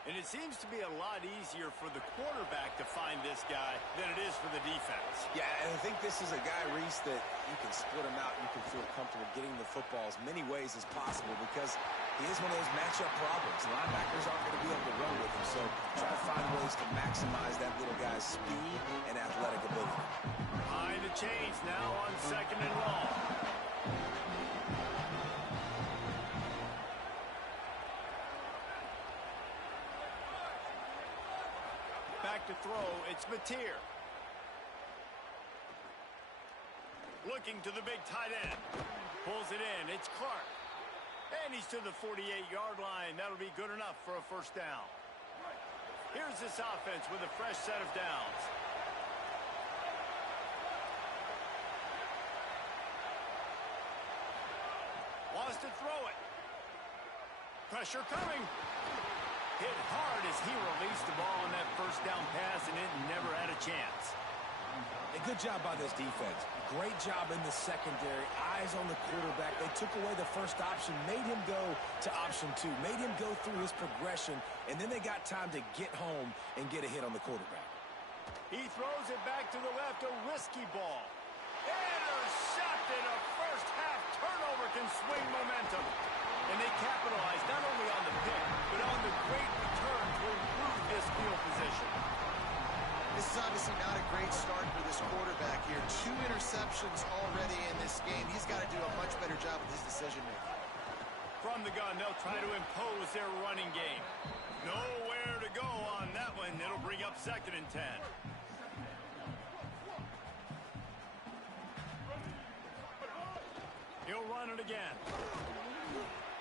And it seems to be a lot easier for the quarterback to find this guy than it is for the defense. Yeah, and I think this is a guy, Reese, that you can split him out. You can feel comfortable getting the football as many ways as possible because he is one of those matchup problems. Linebackers aren't going to be able to run with him, so try to find ways to maximize that little guy's speed and athletic ability. Behind the chains now on 2nd and long. Back to throw, it's Mateer. Looking to the big tight end. Pulls it in, it's Clark. And he's to the 48-yard line. That'll be good enough for a first down. Here's this offense with a fresh set of downs. Wants to throw it. Pressure coming. Hit hard as he released the ball on that first down pass, and it never had a chance. A good job by this defense. Great job in the secondary. Eyes on the quarterback. They took away the first option, made him go to option 2, made him go through his progression, and then they got time to get home and get a hit on the quarterback. He throws it back to the left, a risky ball. Intercepted. A first half turnover can swing momentum. And they capitalize not only on the pick, but on the great return to improve this field position. This is obviously not a great start for this quarterback here. 2 interceptions already in this game. He's got to do a much better job with his decision-making. From the gun, they'll try to impose their running game. Nowhere to go on that one. It'll bring up 2nd and 10. He'll run it again.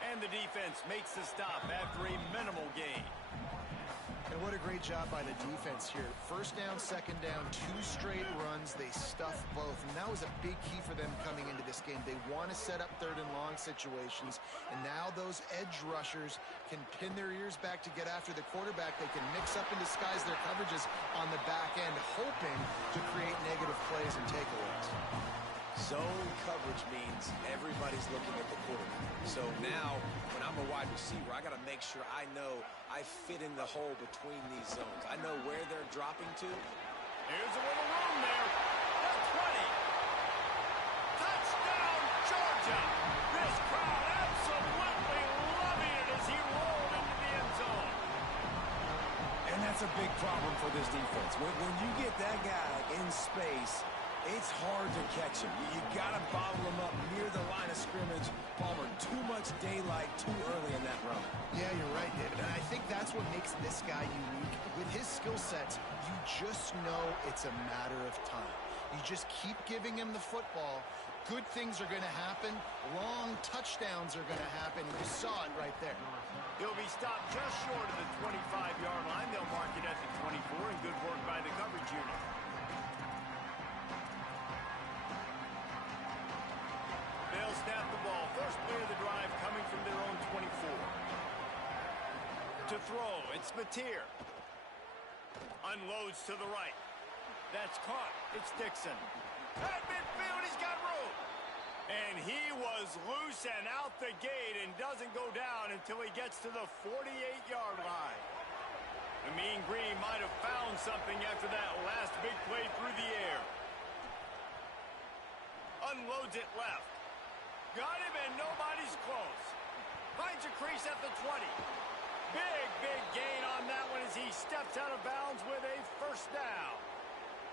And the defense makes the stop after a minimal gain. And what a great job by the defense here. First down, second down, 2 straight runs. They stuffed both. And that was a big key for them coming into this game. They want to set up 3rd and long situations. And now those edge rushers can pin their ears back to get after the quarterback. They can mix up and disguise their coverages on the back end, hoping to create negative plays and takeaways. Zone coverage means everybody's looking at the quarterback. So now, when I'm a wide receiver, I got to make sure I know I fit in the hole between these zones. I know where they're dropping to. Here's a little room there. The 20. Touchdown, Georgia. This crowd absolutely loving it as he rolled into the end zone. And that's a big problem for this defense. When you get that guy in space, it's hard to catch him. You got to bottle him up near the line of scrimmage. Palmer, too much daylight too early in that run. Yeah, you're right, David. And I think that's what makes this guy unique. With his skill sets, you just know it's a matter of time. You just keep giving him the football. Good things are going to happen. Long touchdowns are going to happen. You saw it right there. He'll be stopped just short of the 25-yard line. They'll mark it at the 24, and good work by the coverage unit. They'll snap the ball. First play of the drive coming from their own 24. To throw, it's Mateer. Unloads to the right. That's caught. It's Dixon. At midfield, he's got room. And he was loose and out the gate and doesn't go down until he gets to the 48-yard line. The Mean Green might have found something after that last big play through the air. Unloads it left. Got him, and nobody's close. Finds a crease at the 20. Big gain on that one as he steps out of bounds with a first down.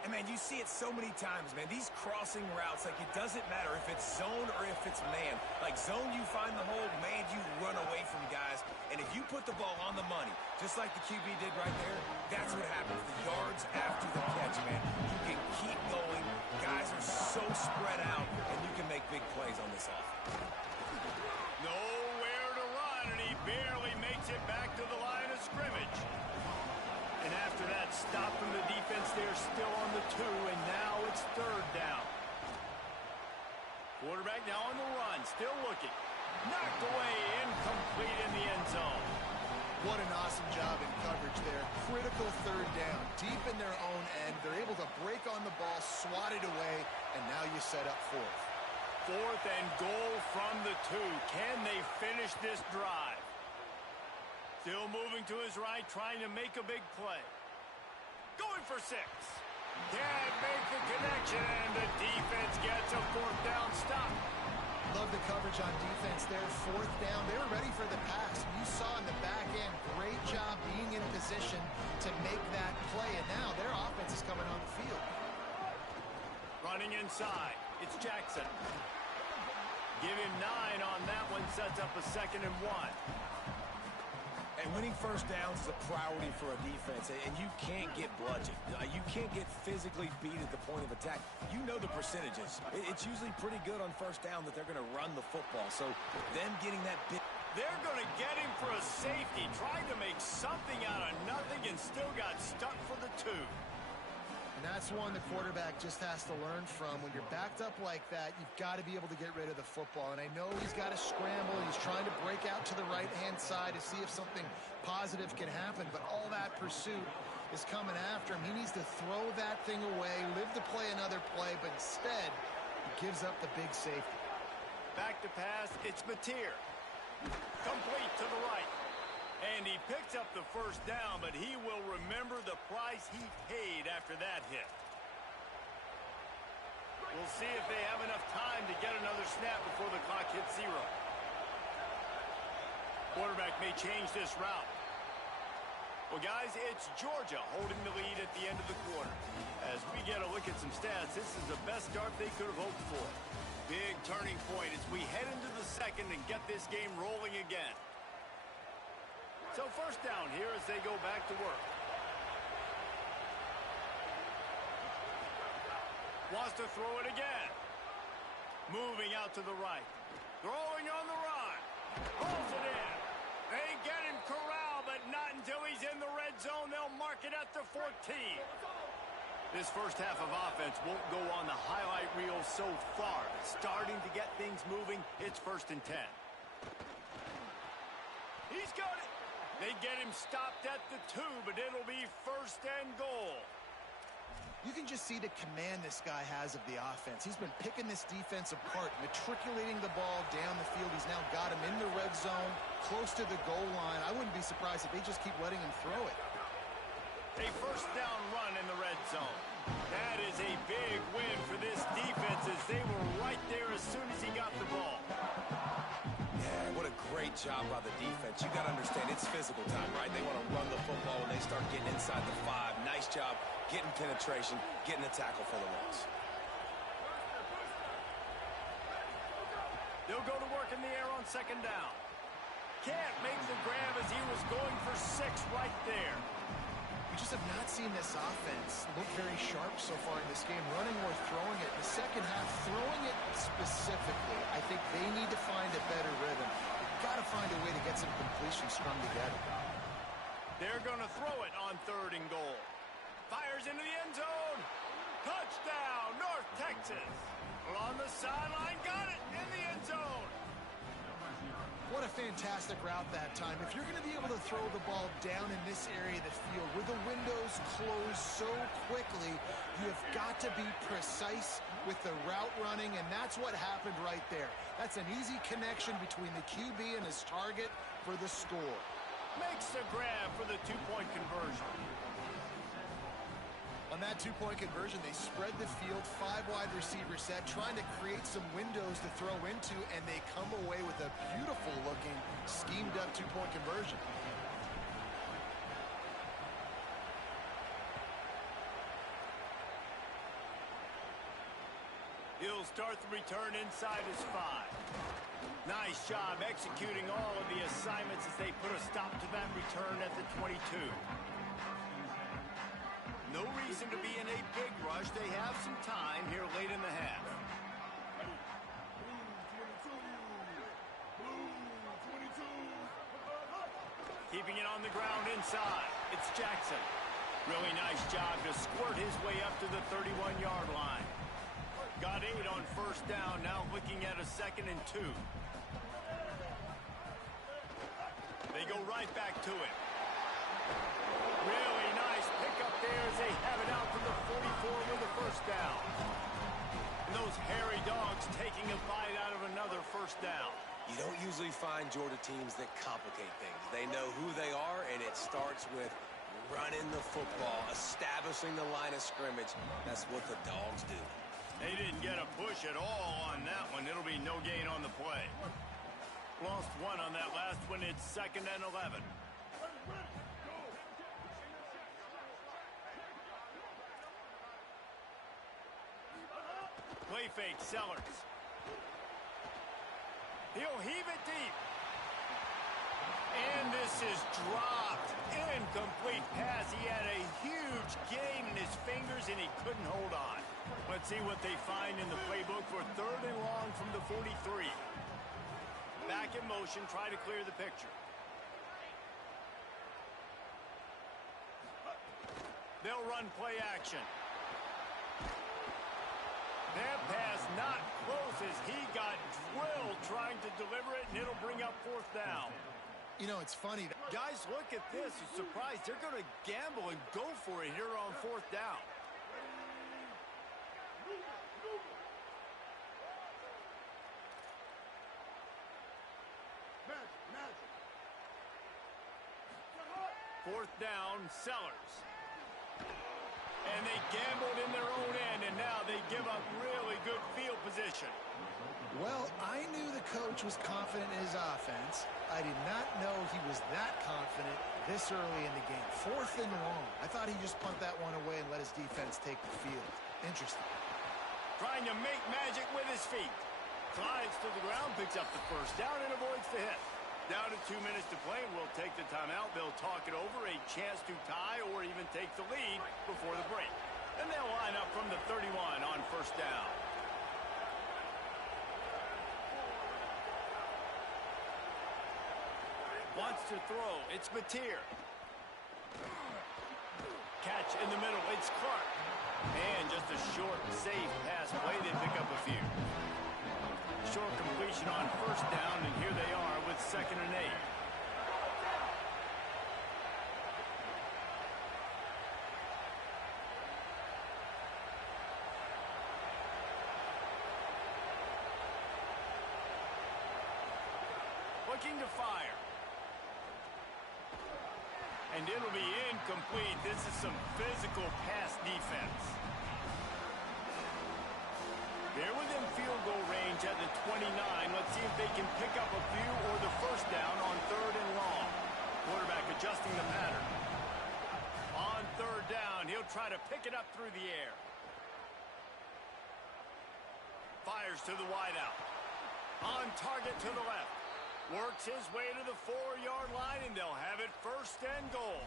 And, man, you see it so many times, man. These crossing routes, like, it doesn't matter if it's zone or if it's man. Like, zone, you find the hole. Man, you run away from guys. And if you put the ball on the money, just like the QB did right there, that's what happens. The yards after the catch, man. You can keep going. Guys are so spread out, and you can make big plays on this offense. Nowhere to run, and he barely makes it back to the line of scrimmage. And after that stop from the defense, they're still on the 2, and now it's third down. Quarterback now on the run, still looking. Knocked away, incomplete in the end zone. What an awesome job in coverage there. Critical third down, deep in their own end. They're able to break on the ball, swat it away, and now you set up fourth. Fourth and goal from the 2. Can they finish this drive? Still moving to his right, trying to make a big play. Going for 6. Can't make the connection, and the defense gets a fourth down stop. Love the coverage on defense there. Fourth down. They were ready for the pass. You saw in the back end, great job being in position to make that play, and now their offense is coming on the field. Running inside, it's Jackson. Give him 9 on that one, sets up a 2nd and 1. And winning first downs is a priority for a defense, and you can't get bludgeoned. You can't get physically beat at the point of attack. You know the percentages. It's usually pretty good on first down that they're going to run the football. So them getting that big... They're going to get him for a safety. Tried to make something out of nothing and still got stuck for the 2. And that's one the quarterback just has to learn from. When you're backed up like that, you've got to be able to get rid of the football. And I know he's got to scramble. He's trying to break out to the right-hand side to see if something positive can happen. But all that pursuit is coming after him. He needs to throw that thing away, live to play another play. But instead, he gives up the big safety. Back to pass, it's Mateer. Complete to the right. And he picks up the first down, but he will remember the price he paid after that hit. We'll see if they have enough time to get another snap before the clock hits 0. Quarterback may change this route. Well, guys, it's Georgia holding the lead at the end of the quarter. As we get a look at some stats, this is the best start they could have hoped for. Big turning point as we head into the second and get this game rolling again. So first down here as they go back to work. Wants to throw it again. Moving out to the right. Throwing on the run. Pulls it in. They get him corralled, but not until he's in the red zone. They'll mark it at the 14. This first half of offense won't go on the highlight reel so far. It's starting to get things moving. It's 1st and 10. He's got it. They get him stopped at the 2, but it'll be 1st and goal. You can just see the command this guy has of the offense. He's been picking this defense apart, matriculating the ball down the field. He's now got him in the red zone, close to the goal line. I wouldn't be surprised if they just keep letting him throw it. A first down run in the red zone. That is a big win for this defense as they were right there as soon as he got the ball. Yeah, what a great job by the defense. You got to understand, it's physical time, right? They want to run the football when they start getting inside the 5. Nice job getting penetration, getting a tackle for the loss. They'll go to work in the air on second down. Can't make the grab as he was going for 6 right there. We just have not seen this offense look very sharp so far in this game, running or throwing it. In the second half, throwing it specifically, I think they need to find a better rhythm. They've got to find a way to get some completions strung together. They're going to throw it on 3rd and goal. Fires into the end zone. Touchdown, North Texas. Along the sideline, got it in the end zone. What a fantastic route that time. If you're going to be able to throw the ball down in this area of the field where the windows close so quickly, you have got to be precise with the route running, and that's what happened right there. That's an easy connection between the QB and his target for the score. Makes the grab for the 2-point conversion. On that 2-point conversion, they spread the field, 5 wide receiver set, trying to create some windows to throw into, and they come away with a beautiful-looking, schemed-up 2-point conversion. He'll start the return inside his 5. Nice job executing all of the assignments as they put a stop to that return at the 22. No reason to be in a big rush. They have some time here late in the half. Keeping it on the ground inside. It's Jackson. Really nice job to squirt his way up to the 31-yard line. Got 8 on first down. Now looking at a 2nd and 2. They go right back to it. Really nice pickup there as they have it out to the 44 with a first down. And those hairy dogs taking a bite out of another first down. You don't usually find Georgia teams that complicate things. They know who they are, and it starts with running the football, establishing the line of scrimmage. That's what the dogs do. They didn't get a push at all on that one. It'll be no gain on the play. Lost 1 on that last one. It's 2nd and 11. Play fake, Sellers. He'll heave it deep. And this is dropped. Incomplete pass. He had a huge gain in his fingers and he couldn't hold on. Let's see what they find in the playbook for 3rd and long from the 43. Back in motion, try to clear the picture. They'll run play action. That pass not close as he got drilled trying to deliver it, and it'll bring up 4th down. You know, it's funny. Guys, look at this. I'm surprised they're going to gamble and go for it here on 4th down. Fourth down, Sellers. And they gambled in their own end, and now they give up really good field position. Well, I knew the coach was confident in his offense. I did not know he was that confident this early in the game. 4th and long. I thought he'd just punt that one away and let his defense take the field. Interesting. Trying to make magic with his feet. Slides to the ground, picks up the first down, and avoids the hit. Down to 2 minutes to play, and we'll take the timeout. They'll talk it over, a chance to tie or even take the lead before the break. And they'll line up from the 31 on first down. Wants to throw. It's Mateer. Catch in the middle. It's Clark. And just a short, safe pass play. They pick up a few. Short completion on first down, and here they are with 2nd and 8. looking to fire. And it'll be incomplete. This is some physical pass defense. They're within field goal range at the 29. Let's see if they can pick up a few or the first down on 3rd and long. Quarterback adjusting the pattern. On 3rd down, he'll try to pick it up through the air. Fires to the wideout. On target to the left. Works his way to the 4-yard line, and they'll have it 1st and goal.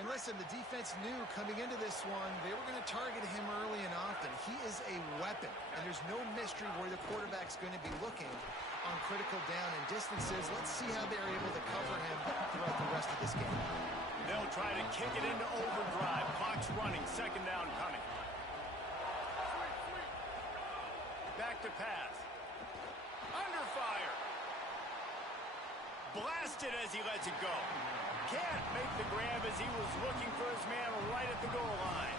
And listen, the defense knew coming into this one, they were going to target him early and often. He is a weapon, and there's no mystery where the quarterback's going to be looking on critical down and distances. Let's see how they're able to cover him throughout the rest of this game. They'll try to kick it into overdrive. Clock's running. 2nd down coming. Back to pass. Under fire. Blasted as he lets it go. Can't make the grab as he was looking for his man right at the goal line.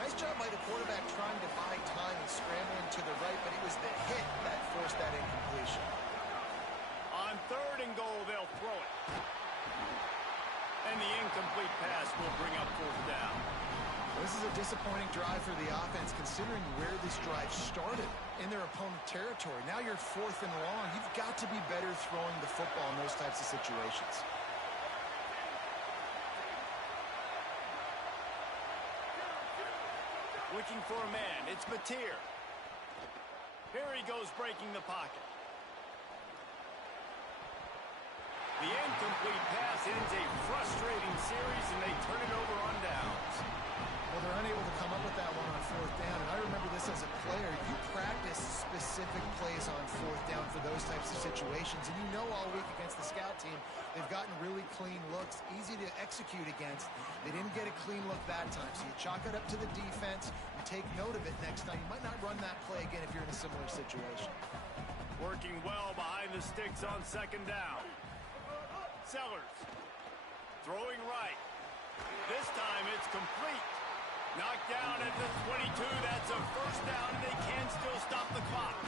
Nice job by the quarterback trying to buy time and scrambling to the right, but it was the hit that forced that incompletion. On 3rd and goal, they'll throw it. And the incomplete pass will bring up 4th down. This is a disappointing drive for the offense, considering where this drive started in their opponent territory. Now you're 4th and long. You've got to be better throwing the football in those types of situations. Looking for a man. It's Mateer. Here he goes breaking the pocket. The incomplete pass ends a frustrating series, and they turn it over on downs. Well, they're unable to come up with that one on 4th down, and I remember this as a player. You practice specific plays on 4th down for those types of situations, and you know all week against the scout team, they've gotten really clean looks, easy to execute against. They didn't get a clean look that time, so you chalk it up to the defense. You take note of it next time. You might not run that play again if you're in a similar situation. Working well behind the sticks on 2nd down. Sellers throwing right. This time it's complete. Knocked down at the 22. That's a 1st down, and they can still stop the clock.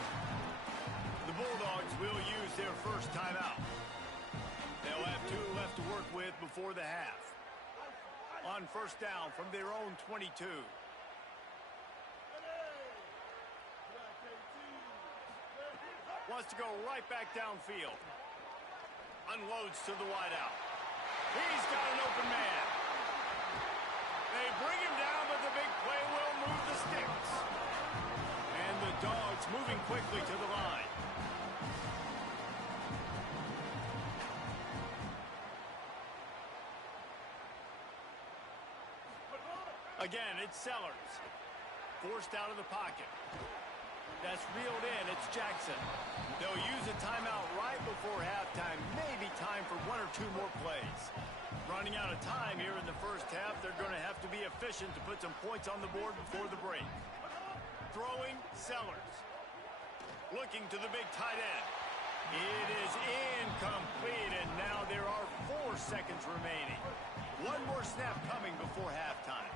The Bulldogs will use their first timeout. They'll have 2 left to work with before the half. On 1st down from their own 22. Wants to go right back downfield. Unloads to the wideout. He's got an open man. They bring him down, but the big play will move the sticks. And the Dogs moving quickly to the line. Again, it's Sellers. Forced out of the pocket. That's reeled in. It's Jackson. They'll use a timeout right before halftime. Maybe time for 1 or 2 more plays. Running out of time here in the first half. They're going to have to be efficient to put some points on the board before the break. Throwing, Sellers. Looking to the big tight end. It is incomplete, and now there are 4 seconds remaining. 1 more snap coming before halftime.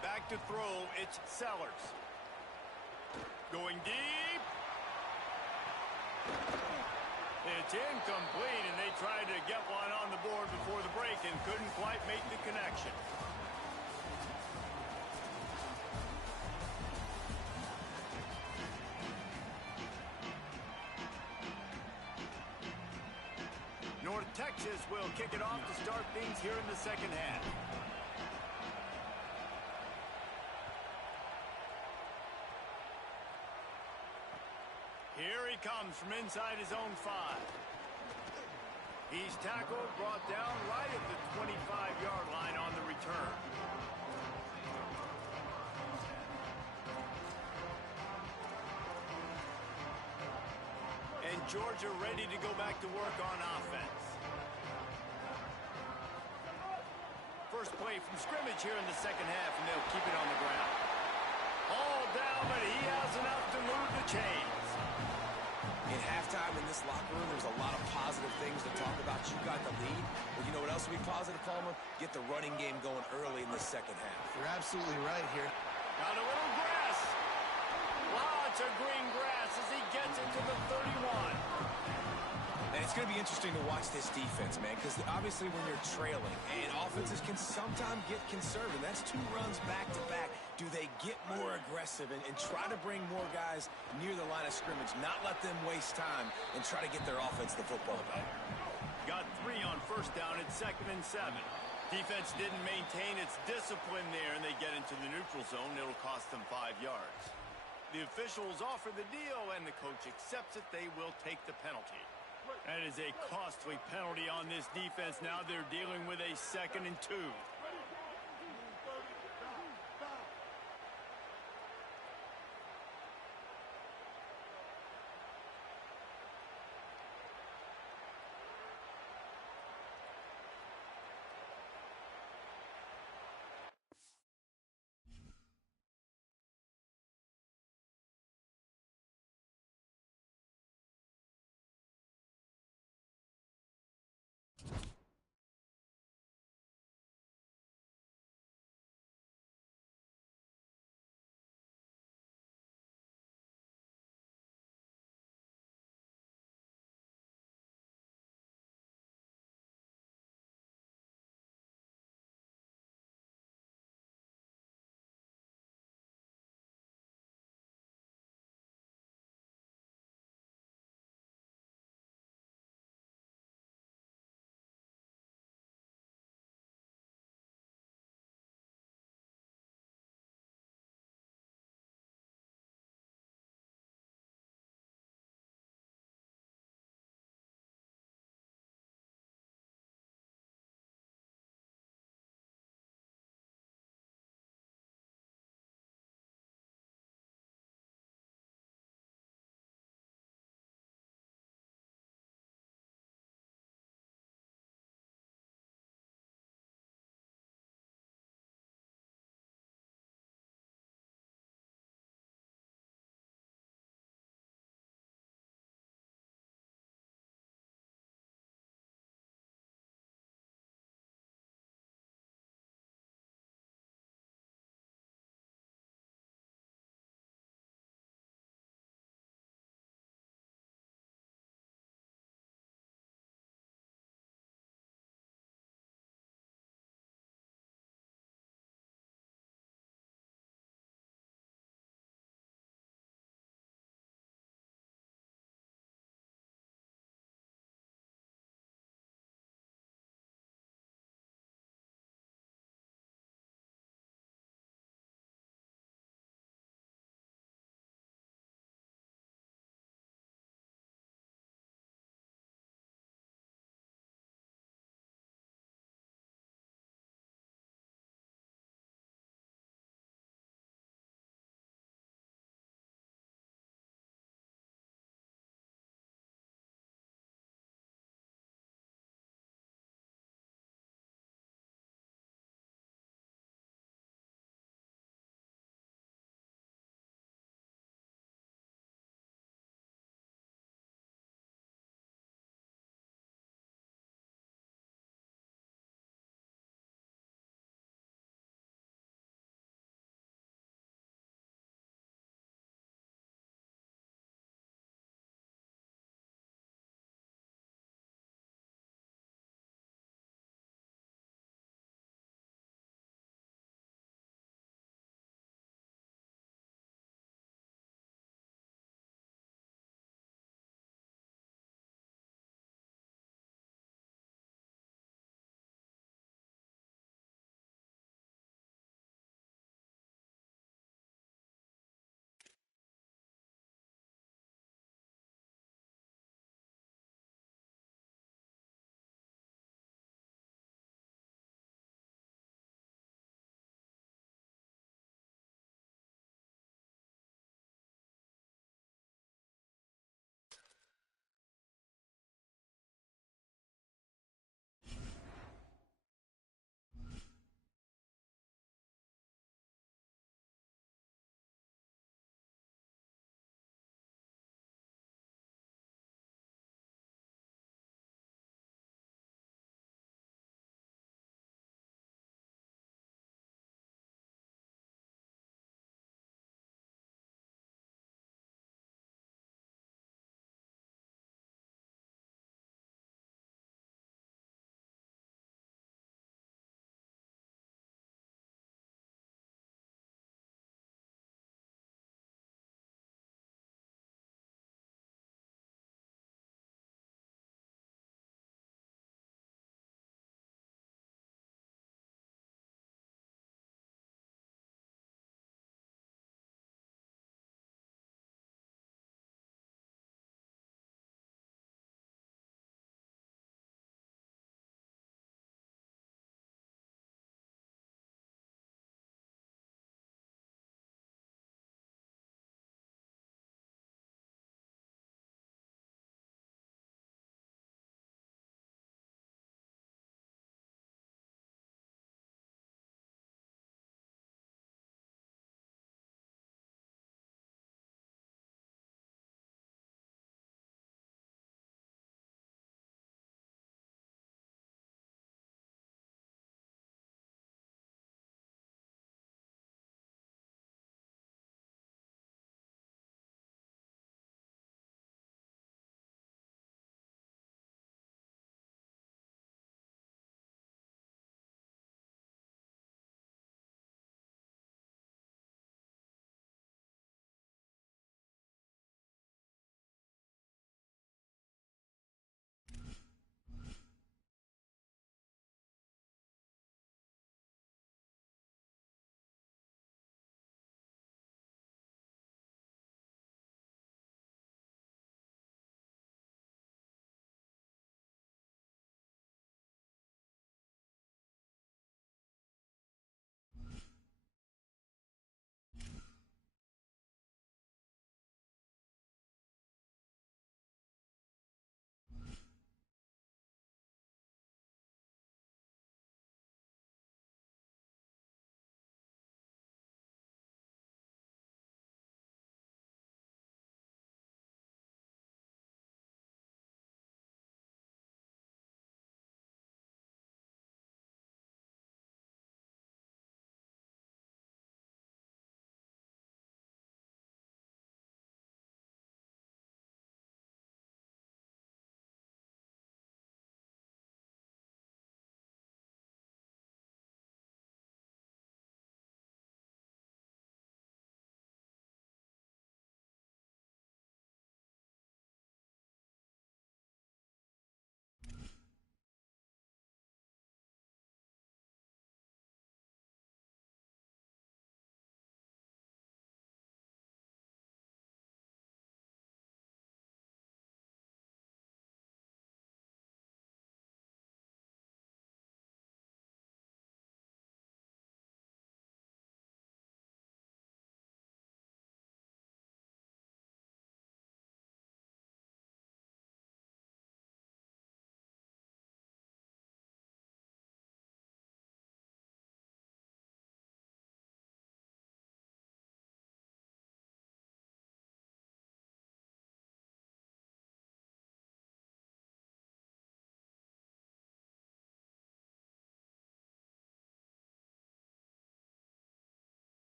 Back to throw, it's Sellers. Going deep. It's incomplete, and they tried to get one on the board before the break and couldn't quite make the connection. North Texas will kick it off to start things here in the second half. Here he comes from inside his own 5. He's tackled, brought down right at the 25-yard line on the return. And Georgia ready to go back to work on offense. First play from scrimmage here in the second half, and they'll keep it on the ground. All down, but he has enough to move the chains. In halftime in this locker room, there's a lot of positive things to talk about. You got the lead. Well, you know what else will be positive, Palmer? Get the running game going early in the second half. You're absolutely right here. Got a little grass. Lodge lots of green grass as he gets it to the 31. And it's going to be interesting to watch this defense, man, because obviously when you're trailing, and offenses can sometimes get conservative. That's 2 runs back-to-back. Do they get more aggressive and try to bring more guys near the line of scrimmage, not let them waste time, and try to get their offense the football back? Got 3 on first down at 2nd and 7. Defense didn't maintain its discipline there, and they get into the neutral zone. It'll cost them 5 yards. The officials offer the deal, and the coach accepts it. They will take the penalty. That is a costly penalty on this defense. Now they're dealing with a 2nd and 2.